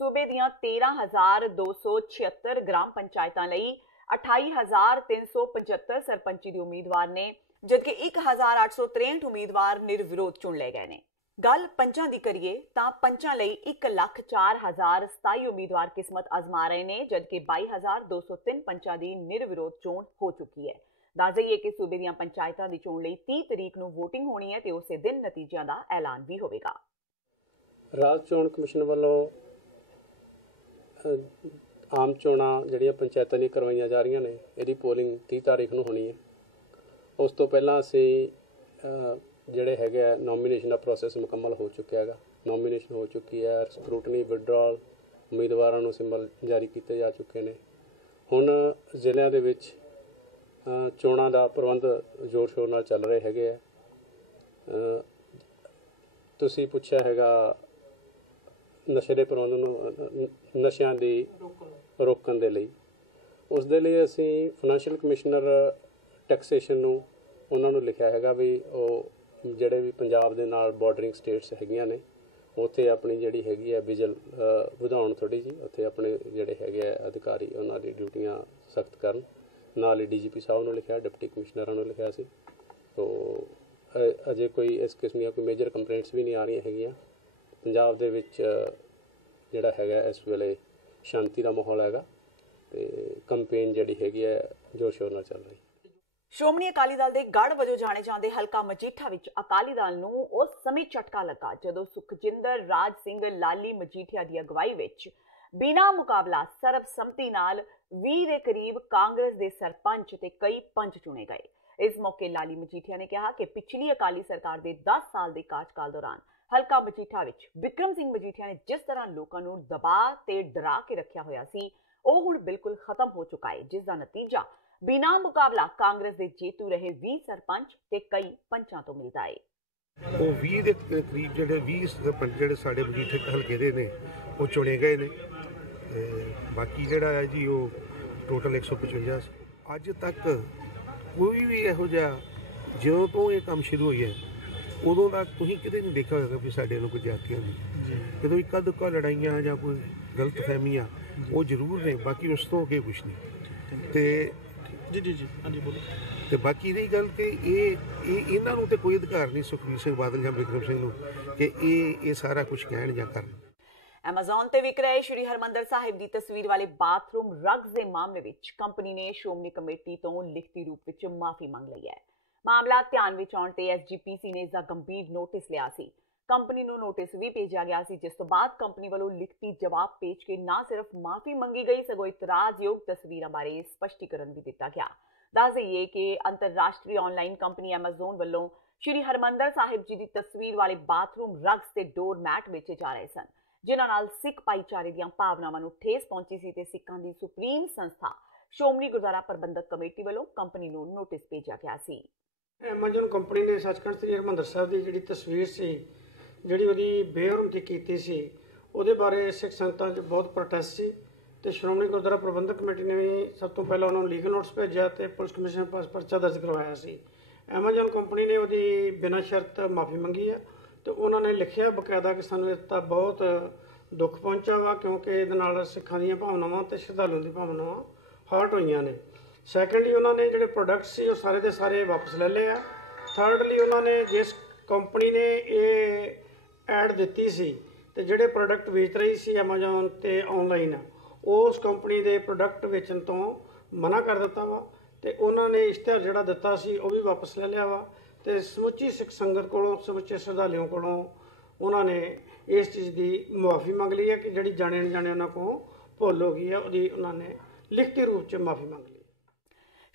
ਸੂਬੇ ਦੀਆਂ 13,276 ਗ੍ਰਾਮ ਪੰਚਾਇਤਾਂ ਲਈ 28,375 ਸਰਪੰਚੀ ਦੇ ਉਮੀਦਵਾਰ ਨੇ ਜਦਕਿ 1,863 ਉਮੀਦਵਾਰ ਨਿਰਵਿਰੋਧ ਚੁਣ ਲਏ ਗਏ ਨੇ। ਗੱਲ ਪੰਚਾਂ ਦੀ ਕਰੀਏ ਤਾਂ ਪੰਚਾਂ ਲਈ 1,04,027 ਉਮੀਦਵਾਰ ਕਿਸਮਤ ਅਜ਼ਮਾ ਰਹੇ ਨੇ ਜਦਕਿ 22,203 ਪੰਚਾਂ ਦੀ ਨਿਰਵਿਰੋਧ ਚੋਣ ਹੋ ਚੁੱਕੀ ਹੈ। ਦੱਸ ਦਈਏ ਕਿ ਸੂਬੇ ਦੀਆਂ ਪੰਚਾਇਤਾਂ ਦੀ ਚੋਣ ਲਈ 30 ਤਰੀਕ ਨੂੰ ਵੋਟਿੰਗ ਹੋਣੀ ਹੈ ਤੇ ਉਸੇ ਦਿਨ ਨਤੀਜਿਆਂ ਦਾ ਐਲਾਨ ਵੀ ਹੋਵੇਗਾ। ਰਾਜ ਚੋਣ ਕਮਿਸ਼ਨ ਵੱਲੋਂ ਆਮ ਚੋਣਾਂ ਜਿਹੜੀਆਂ ਪੰਚਾਇਤਾਂ ਦੀਆਂ ਕਰਵਾਈਆਂ ਜਾ ਰਹੀਆਂ ਨੇ ਇਹਦੀ ਪੋਲਿੰਗ 30 ਤਾਰੀਖ ਨੂੰ ਹੋਣੀ ਹੈ। ਉਸ ਤੋਂ ਪਹਿਲਾਂ ਅਸੀਂ ਜਿਹੜੇ ਹੈਗੇ ਆ ਨੋਮੀਨੇਸ਼ਨ ਦਾ ਪ੍ਰੋਸੈਸ ਮੁਕੰਮਲ ਹੋ ਚੁੱਕਿਆ ਹੈਗਾ। ਨੋਮੀਨੇਸ਼ਨ ਹੋ ਚੁੱਕੀ ਹੈ, ਸਕਰੂਟਨੀ ਵਿਡਰਾਲ ਉਮੀਦਵਾਰਾਂ ਨੂੰ ਸਿੰਬਲ ਜਾਰੀ ਕੀਤੇ ਜਾ ਚੁੱਕੇ ਨੇ। ਹੁਣ ਜ਼ਿਲ੍ਹਿਆਂ ਦੇ ਵਿੱਚ ਚੋਣਾਂ ਦਾ ਪ੍ਰਬੰਧ ਜ਼ੋਰ ਸ਼ੋਰ ਨਾਲ ਚੱਲ ਰਹੇ ਹੈਗੇ ਆ। ਤੁਸੀਂ ਪੁੱਛਿਆ ਹੈਗਾ ਨਸ਼ੇ ਦੇ ਪ੍ਰਬੰਧ ਨੂੰ, ਨਸ਼ਿਆਂ ਦੀ ਰੋਕਣ ਦੇ ਲਈ ਉਸ ਦੇ ਲਈ ਅਸੀਂ ਫਾਈਨੈਂਸ਼ੀਅਲ ਕਮਿਸ਼ਨਰ ਟੈਕਸੇਸ਼ਨ ਨੂੰ ਉਹਨਾਂ ਨੂੰ ਲਿਖਿਆ ਹੈਗਾ ਵੀ ਉਹ ਜਿਹੜੇ ਵੀ ਪੰਜਾਬ ਦੇ ਨਾਲ ਬਾਰਡਰਿੰਗ ਸਟੇਟਸ ਹੈਗੀਆਂ ਨੇ ਉੱਥੇ ਆਪਣੀ ਜਿਹੜੀ ਹੈਗੀ ਹੈ ਵਿਜਲ ਵਧਾਉਣ ਥੋੜ੍ਹੀ ਜਿਹੀ, ਉੱਥੇ ਆਪਣੇ ਜਿਹੜੇ ਹੈਗੇ ਆ ਅਧਿਕਾਰੀ ਉਹਨਾਂ ਦੀ ਡਿਊਟੀਆਂ ਸਖਤ ਕਰਨ। ਨਾਲ ਹੀ DGP ਸਾਹਿਬ ਨੂੰ ਲਿਖਿਆ, ਡਿਪਟੀ ਕਮਿਸ਼ਨਰਾਂ ਨੂੰ ਲਿਖਿਆ ਸੀ। ਤੋ ਅਜੇ ਕੋਈ ਇਸ ਕਿਸਮ ਦੀਆਂ ਕੋਈ ਮੇਜਰ ਕੰਪਲੇਂਟਸ ਵੀ ਨਹੀਂ ਆ ਰਹੀਆਂ ਹੈਗੀਆਂ। ਪੰਜਾਬ ਦੇ ਵਿੱਚ ਜਿਹੜਾ ਹੈਗਾ ਇਸ ਵੇਲੇ ਸ਼ਾਂਤੀ ਦਾ ਮਾਹੌਲ ਹੈਗਾ ਤੇ ਕੰਪੇਨ ਜਿਹੜੀ ਹੈਗੀ ਹੈ ਜ਼ੋਰ ਸ਼ੋਰ ਨਾਲ ਚੱਲ ਰਹੀ। ਸ਼੍ਰੋਮਣੀ ਅਕਾਲੀ ਦਲ ਦੇ ਗੜ੍ਹ ਵਜੋਂ ਜਾਣੇ ਜਾਂਦੇ ਹਲਕਾ ਮਜੀਠਾ ਵਿੱਚ ਅਕਾਲੀ ਦਲ ਨੂੰ ਉਸ ਸਮੇਂ ਝਟਕਾ ਲੱਗਾ ਜਦੋਂ ਸੁਖਜਿੰਦਰ ਰਾਜ ਸਿੰਘ ਲਾਲੀ ਮਜੀਠੀਆ ਦੀ ਅਗਵਾਈ ਵਿੱਚ ਬਿਨਾਂ ਮੁਕਾਬਲਾ ਸਰਬਸੰਮਤੀ ਨਾਲ 20 ਦੇ ਕਰੀਬ ਕਾਂਗਰਸ ਦੇ ਸਰਪੰਚ ਤੇ ਕਈ ਪੰਚ ਚੁਣੇ ਗਏ। ਇਸ ਮੌਕੇ ਲਾਲੀ ਮਜੀਠੀਆ ਨੇ ਕਿਹਾ ਕਿ ਪਿਛਲੀ ਅਕਾਲੀ ਸਰਕਾਰ ਦੇ 10 ਸਾਲ ਦੇ ਕਾਰਜਕਾਲ ਦੌਰਾਨ ਹਲਕਾ ਮਜੀਠਾ ਵਿੱਚ ਬਿਕਰਮ ਸਿੰਘ ਮਜੀਠੀਆ ਨੇ ਜਿਸ ਤਰ੍ਹਾਂ ਲੋਕਾਂ ਨੂੰ ਦਬਾਅ ਤੇ ਡਰਾ ਕੇ ਰੱਖਿਆ ਹੋਇਆ ਸੀ ਉਹ ਹੁਣ ਬਿਲਕੁਲ ਖਤਮ ਹੋ ਚੁੱਕਾ ਹੈ, ਜਿਸ ਦਾ ਨਤੀਜਾ ਬਿਨਾਂ ਮੁਕਾਬਲਾ ਕਾਂਗਰਸ ਦੇ ਜੇਤੂ ਰਹੇ 20 ਸਰਪੰਚ ਤੇ ਕਈ ਪੰਚਾਂ ਤੋਂ ਮਿਲਦਾ ਹੈ। ਉਹ 20 ਦੇ ਕਰੀਬ ਜਿਹੜੇ 20 ਸਰਪੰਚ ਜਿਹੜੇ ਸਾਡੇ ਮਜੀਠੇ ਹਲਕੇ ਦੇ ਨੇ ਉਹ ਚੁਣੇ ਗਏ ਨੇ। ਬਾਕੀ ਜਿਹੜਾ ਹੈ ਜੀ ਉਹ ਟੋਟਲ 155 ਸੀ। ਅੱਜ ਤੱਕ ਕੋਈ ਵੀ ਇਹੋ ਜਿਹਾ ਜਦੋਂ ਤੋਂ ਇਹ ਕੰਮ ਸ਼ੁਰੂ ਹੋਇਆ ਉਦੋਂ ਤੱਕ ਤੁਸੀਂ ਕਿਤੇ ਨਹੀਂ ਦੇਖਿਆ ਹੋਵੇਗਾ ਵੀ ਸਾਡੇ ਨੂੰ ਕੋਈ ਜਾਤੀਆਂ ਨਹੀਂ, ਜਦੋਂ ਇੱਕਾ ਦੁੱਕਾ ਲੜਾਈਆਂ ਜਾਂ ਕੋਈ ਗਲਤ ਫਹਿਮੀਆਂ ਉਹ ਜ਼ਰੂਰ ਨੇ, ਬਾਕੀ ਉਸ ਤੋਂ ਅੱਗੇ ਕੁਛ ਨਹੀਂ। ਤੇ ਜੀ ਹਾਂਜੀ ਬੋਲੋ। ਤੇ ਬਾਕੀ ਰਹੀ ਗੱਲ ਕਿ ਇਹਨਾਂ ਨੂੰ ਤੇ ਕੋਈ ਅਧਿਕਾਰ ਨਹੀਂ ਸੁਖਬੀਰ ਸਿੰਘ ਬਾਦਲ ਜਾਂ ਬਿਕਰਮ ਸਿੰਘ ਨੂੰ ਕਿ ਇਹ ਸਾਰਾ ਕੁਝ ਕਹਿਣ ਜਾਂ ਕਰਨ। ਐਮਾਜ਼ਨ ਤੇ ਵਿਕ ਰਹੇ ਸ਼੍ਰੀ ਹਰਮੰਦਰ ਸਾਹਿਬ ਦੀ ਤਸਵੀਰ ਵਾਲੇ ਬਾਥਰੂਮ ਰਗਜ਼ ਦੇ ਮਾਮਲੇ ਵਿੱਚ ਕੰਪਨੀ ਨੇ ਸ਼੍ਰੋਮਣੀ ਕਮੇਟੀ ਤੋਂ ਲਿਖਤੀ ਰੂਪ ਵਿੱਚ ਮਾਫੀ ਮੰਗ ਲਈ ਹੈ। ਮਾਮਲਾ ਧਿਆਨ ਵਿੱਚ ਆਉਣ ਤੇ SGPC ਨੇ ਇਸ ਦਾ ਗੰਭੀਰ ਨੋਟਿਸ ਲਿਆ ਸੀ। ਕੰਪਨੀ ਨੂੰ ਨੋਟਿਸ ਵੀ ਭੇਜਿਆ ਗਿਆ ਸੀ, ਜਿਸ ਤੋਂ ਬਾਅਦ ਕੰਪਨੀ ਵੱਲੋਂ ਲਿਖਤੀ ਜਵਾਬ ਭੇਜ ਕੇ ਨਾ ਸਿਰਫ ਮਾਫੀ ਮੰਗੀ ਗਈ ਸਗੋਂ ਇਤਰਾਜ਼ਯੋਗ ਤਸਵੀਰਾਂ ਬਾਰੇ ਸਪਸ਼ਟੀਕਰਨ ਵੀ ਦਿੱਤਾ ਗਿਆ। ਦੱਸ ਦਈਏ ਕਿ ਅੰਤਰਰਾਸ਼ਟਰੀ ਆਨਲਾਈਨ ਕੰਪਨੀ ਐਮਾਜ਼ਨ ਵੱਲੋਂ ਸ਼੍ਰੀ ਹਰਮੰਦਰ ਸਾਹਿਬ ਜੀ ਦੀ ਤਸਵੀਰ ਵਾਲੇ ਬਾਥਰੂਮ ਰਗਜ਼ ਤੇ ਡੋਰ ਮੈਟ ਵੇਚੇ ਜਾ ਰਹੇ ਸਨ, ਜਿਨ੍ਹਾਂ ਨਾਲ ਸਿੱਖ ਭਾਈਚਾਰੇ ਦੀਆਂ ਭਾਵਨਾਵਾਂ ਨੂੰ ਠੇਸ ਪਹੁੰਚੀ ਸੀ ਤੇ ਸਿੱਖਾਂ ਦੀ ਸੁਪਰੀਮ ਸੰਸਥਾ ਸ਼੍ਰੋਮਣੀ ਗੁਰਦੁਆਰਾ ਪ੍ਰਬੰਧਕ ਕਮੇਟੀ ਵੱਲੋਂ ਕੰਪਨੀ ਨੂੰ ਨੋਟਿਸ ਭੇਜਿਆ ਗਿਆ ਸੀ। ਐਮਾਜ਼ਨ ਕੰਪਨੀ ਨੇ ਸੱਚਖੰਡ ਸ੍ਰੀ ਹਰਿਮੰਦਰ ਸਾਹਿਬ ਦੀ ਜਿਹੜੀ ਤਸਵੀਰ ਸੀ, ਜਿਹੜੀ ਉਹਦੀ ਬੇਹਰਮਤੀ ਕੀਤੀ ਸੀ, ਉਹਦੇ ਬਾਰੇ ਸਿੱਖ ਸੰਗਤਾਂ 'ਚ ਬਹੁਤ ਪ੍ਰੋਟੈਸਟ ਸੀ ਤੇ ਸ਼੍ਰੋਮਣੀ ਗੁਰਦੁਆਰਾ ਪ੍ਰਬੰਧਕ ਕਮੇਟੀ ਨੇ ਵੀ ਸਭ ਤੋਂ ਪਹਿਲਾਂ ਉਹਨਾਂ ਨੂੰ ਲੀਗਲ ਨੋਟਿਸ ਭੇਜਿਆ ਤੇ ਪੁਲਿਸ ਕਮਿਸ਼ਨ ਪਾਸ ਪਰਚਾ ਦਰਜ ਕਰਵਾਇਆ ਸੀ। ਐਮਾਜ਼ਨ ਕੰਪਨੀ ਨੇ ਉਹਦੀ ਬਿਨਾਂ ਸ਼ਰਤ ਮਾਫੀ ਮੰਗੀ ਆ ਤੇ ਉਹਨਾਂ ਨੇ ਲਿਖਿਆ ਬਕਾਇਦਾ ਕਿ ਸਾਨੂੰ ਇਸ ਦਾ ਬਹੁਤ ਦੁੱਖ ਪਹੁੰਚਾ ਵਾ, ਕਿਉਂਕਿ ਇਹਦੇ ਨਾਲ ਸਿੱਖਾਂ ਦੀਆਂ ਭਾਵਨਾਵਾਂ ਤੇ ਸ਼ਰਧਾਲੂਆਂ ਦੀ ਭਾਵਨਾਵਾਂ ਹਰਟ ਹੋਈਆਂ ਨੇ। ਸੈਕੰਡਲੀ ਉਹਨਾਂ ਨੇ ਜਿਹੜੇ ਪ੍ਰੋਡਕਟ ਸੀ ਉਹ ਸਾਰੇ ਦੇ ਸਾਰੇ ਵਾਪਸ ਲੈ ਲਏ ਆ। ਥਰਡਲੀ ਉਹਨਾਂ ਨੇ ਜਿਸ ਕੰਪਨੀ ਨੇ ਇਹ ਐਡ ਦਿੱਤੀ ਸੀ ਤੇ ਜਿਹੜੇ ਪ੍ਰੋਡਕਟ ਵੇਚ ਰਹੀ ਸੀ ਐਮਾਜ਼ਨ ਤੇ ਆਨਲਾਈਨ, ਉਸ ਕੰਪਨੀ ਦੇ ਪ੍ਰੋਡਕਟ ਵੇਚਣ ਤੋਂ ਮਨਾ ਕਰ ਦਿੱਤਾ ਵਾ ਤੇ ਉਹਨਾਂ ਨੇ ਇਸ਼ਤਿਹਾਰ ਜਿਹੜਾ ਦਿੱਤਾ ਸੀ ਉਹ ਵੀ ਵਾਪਸ ਲੈ ਲਿਆ ਵਾ ਤੇ ਸਮੁੱਚੀ ਸਿੱਖ ਸੰਗਤ ਕੋਲੋਂ, ਸਮੁੱਚੇ ਸ਼ਰਧਾਲੂਆਂ ਕੋਲੋਂ ਉਹਨਾਂ ਨੇ ਇਸ ਚੀਜ਼ ਦੀ ਮੁਆਫੀ ਮੰਗ ਲਈ ਹੈ ਕਿ ਜਿਹੜੀ ਜਾਣੇ ਅਣਜਾਣੇ ਉਹਨਾਂ ਕੋਲ ਭੁੱਲ ਹੋ ਗਈ ਹੈ, ਉਹਦੀ ਉਹਨਾਂ ਨੇ ਲਿਖਤੀ ਰੂਪ 'ਚ ਮਾਫੀ ਮੰਗ ਲਈ।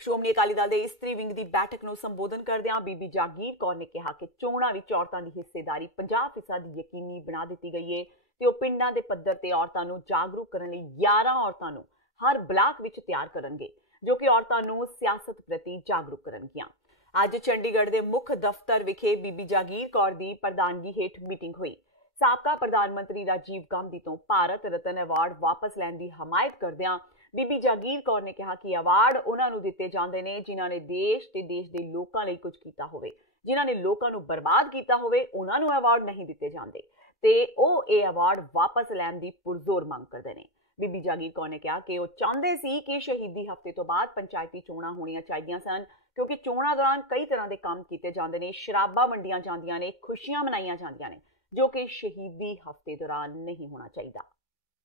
ਸ਼੍ਰੋਮਣੀ ਅਕਾਲੀ ਦਲ ਦੇ ਇਸਤਰੀ ਵਿੰਗ ਦੀ ਬੈਠਕ ਨੂੰ ਸੰਬੋਧਨ ਕਰਦਿਆਂ ਬੀਬੀ ਜਾਗੀਰ ਕੌਰ ਨੇ ਕਿਹਾ ਕਿ ਚੋਣਾਂ ਵਿੱਚ ਔਰਤਾਂ ਦੀ ਹਿੱਸੇਦਾਰੀ 50% ਯਕੀਨੀ ਬਣਾ ਦਿੱਤੀ ਗਈ ਹੈ ਤੇ ਉਹ ਪਿੰਡਾਂ ਦੇ ਪੱਧਰ ਤੇ ਔਰਤਾਂ ਨੂੰ ਜਾਗਰੂਕ ਕਰਨ ਲਈ 11 ਔਰਤਾਂ ਨੂੰ ਹਰ ਬਲਾਕ ਵਿੱਚ ਤਿਆਰ ਕਰਨਗੇ, ਜੋ ਕਿ ਔਰਤਾਂ ਨੂੰ ਸਿਆਸਤ ਪ੍ਰਤੀ ਜਾਗਰੂਕ ਕਰਨਗੀਆਂ। ਅੱਜ ਚੰਡੀਗੜ੍ਹ ਦੇ ਮੁੱਖ ਦਫ਼ਤਰ ਵਿਖੇ ਬੀਬੀ ਜਾਗੀਰ ਕੌਰ ਦੀ ਪ੍ਰਧਾਨਗੀ ਹੇਠ ਮੀਟਿੰਗ ਹੋਈ। ਸਾਬਕਾ ਪ੍ਰਧਾਨ ਮੰਤਰੀ ਰਾਜੀਵ ਗਾਂਧੀ ਤੋਂ ਭਾਰਤ ਰਤਨ ਅਵਾਰਡ ਵਾਪਸ ਲੈਣ ਦੀ ਹਮਾਇਤ ਕਰਦਿਆਂ ਬੀਬੀ ਜਾਗੀਰ ਕੌਰ ਨੇ ਕਿਹਾ ਕਿ ਅਵਾਰਡ ਉਹਨਾਂ ਨੂੰ ਦਿੱਤੇ ਜਾਂਦੇ ਨੇ ਜਿਨ੍ਹਾਂ ਨੇ ਦੇਸ਼ ਤੇ ਦੇਸ਼ ਦੇ ਲੋਕਾਂ ਲਈ ਕੁਝ ਕੀਤਾ ਹੋਵੇ। ਜਿਨ੍ਹਾਂ ਨੇ ਲੋਕਾਂ ਨੂੰ ਬਰਬਾਦ ਕੀਤਾ ਹੋਵੇ ਉਹਨਾਂ ਨੂੰ ਅਵਾਰਡ ਨਹੀਂ ਦਿੱਤੇ ਜਾਂਦੇ ਤੇ ਉਹ ਇਹ ਅਵਾਰਡ ਵਾਪਸ ਲੈਣ ਦੀ ਪੁਰਜ਼ੋਰ ਮੰਗ ਕਰਦੇ ਨੇ। ਬੀਬੀ ਜਾਗੀਰ ਕੌਰ ਨੇ ਕਿਹਾ ਕਿ ਉਹ ਚਾਹੁੰਦੇ ਸੀ ਕਿ ਸ਼ਹੀਦੀ ਹਫ਼ਤੇ ਤੋਂ ਬਾਅਦ ਪੰਚਾਇਤੀ ਚੋਣਾਂ ਹੋਣੀਆਂ ਚਾਹੀਦੀਆਂ ਸਨ, ਕਿਉਂਕਿ ਚੋਣਾਂ ਦੌਰਾਨ ਕਈ ਤਰ੍ਹਾਂ ਦੇ ਕੰਮ ਕੀਤੇ ਜਾਂਦੇ ਨੇ, ਸ਼ਰਾਬਾਂ ਵੰਡੀਆਂ ਜਾਂਦੀਆਂ ਨੇ, ਖੁਸ਼ੀਆਂ ਮਨਾਈਆਂ ਜਾਂਦੀਆਂ ਨੇ, ਜੋ ਕਿ ਸ਼ਹੀਦੀ ਹਫ਼ਤੇ ਦੌਰਾਨ ਨਹੀਂ ਹੋਣਾ ਚਾਹੀਦਾ।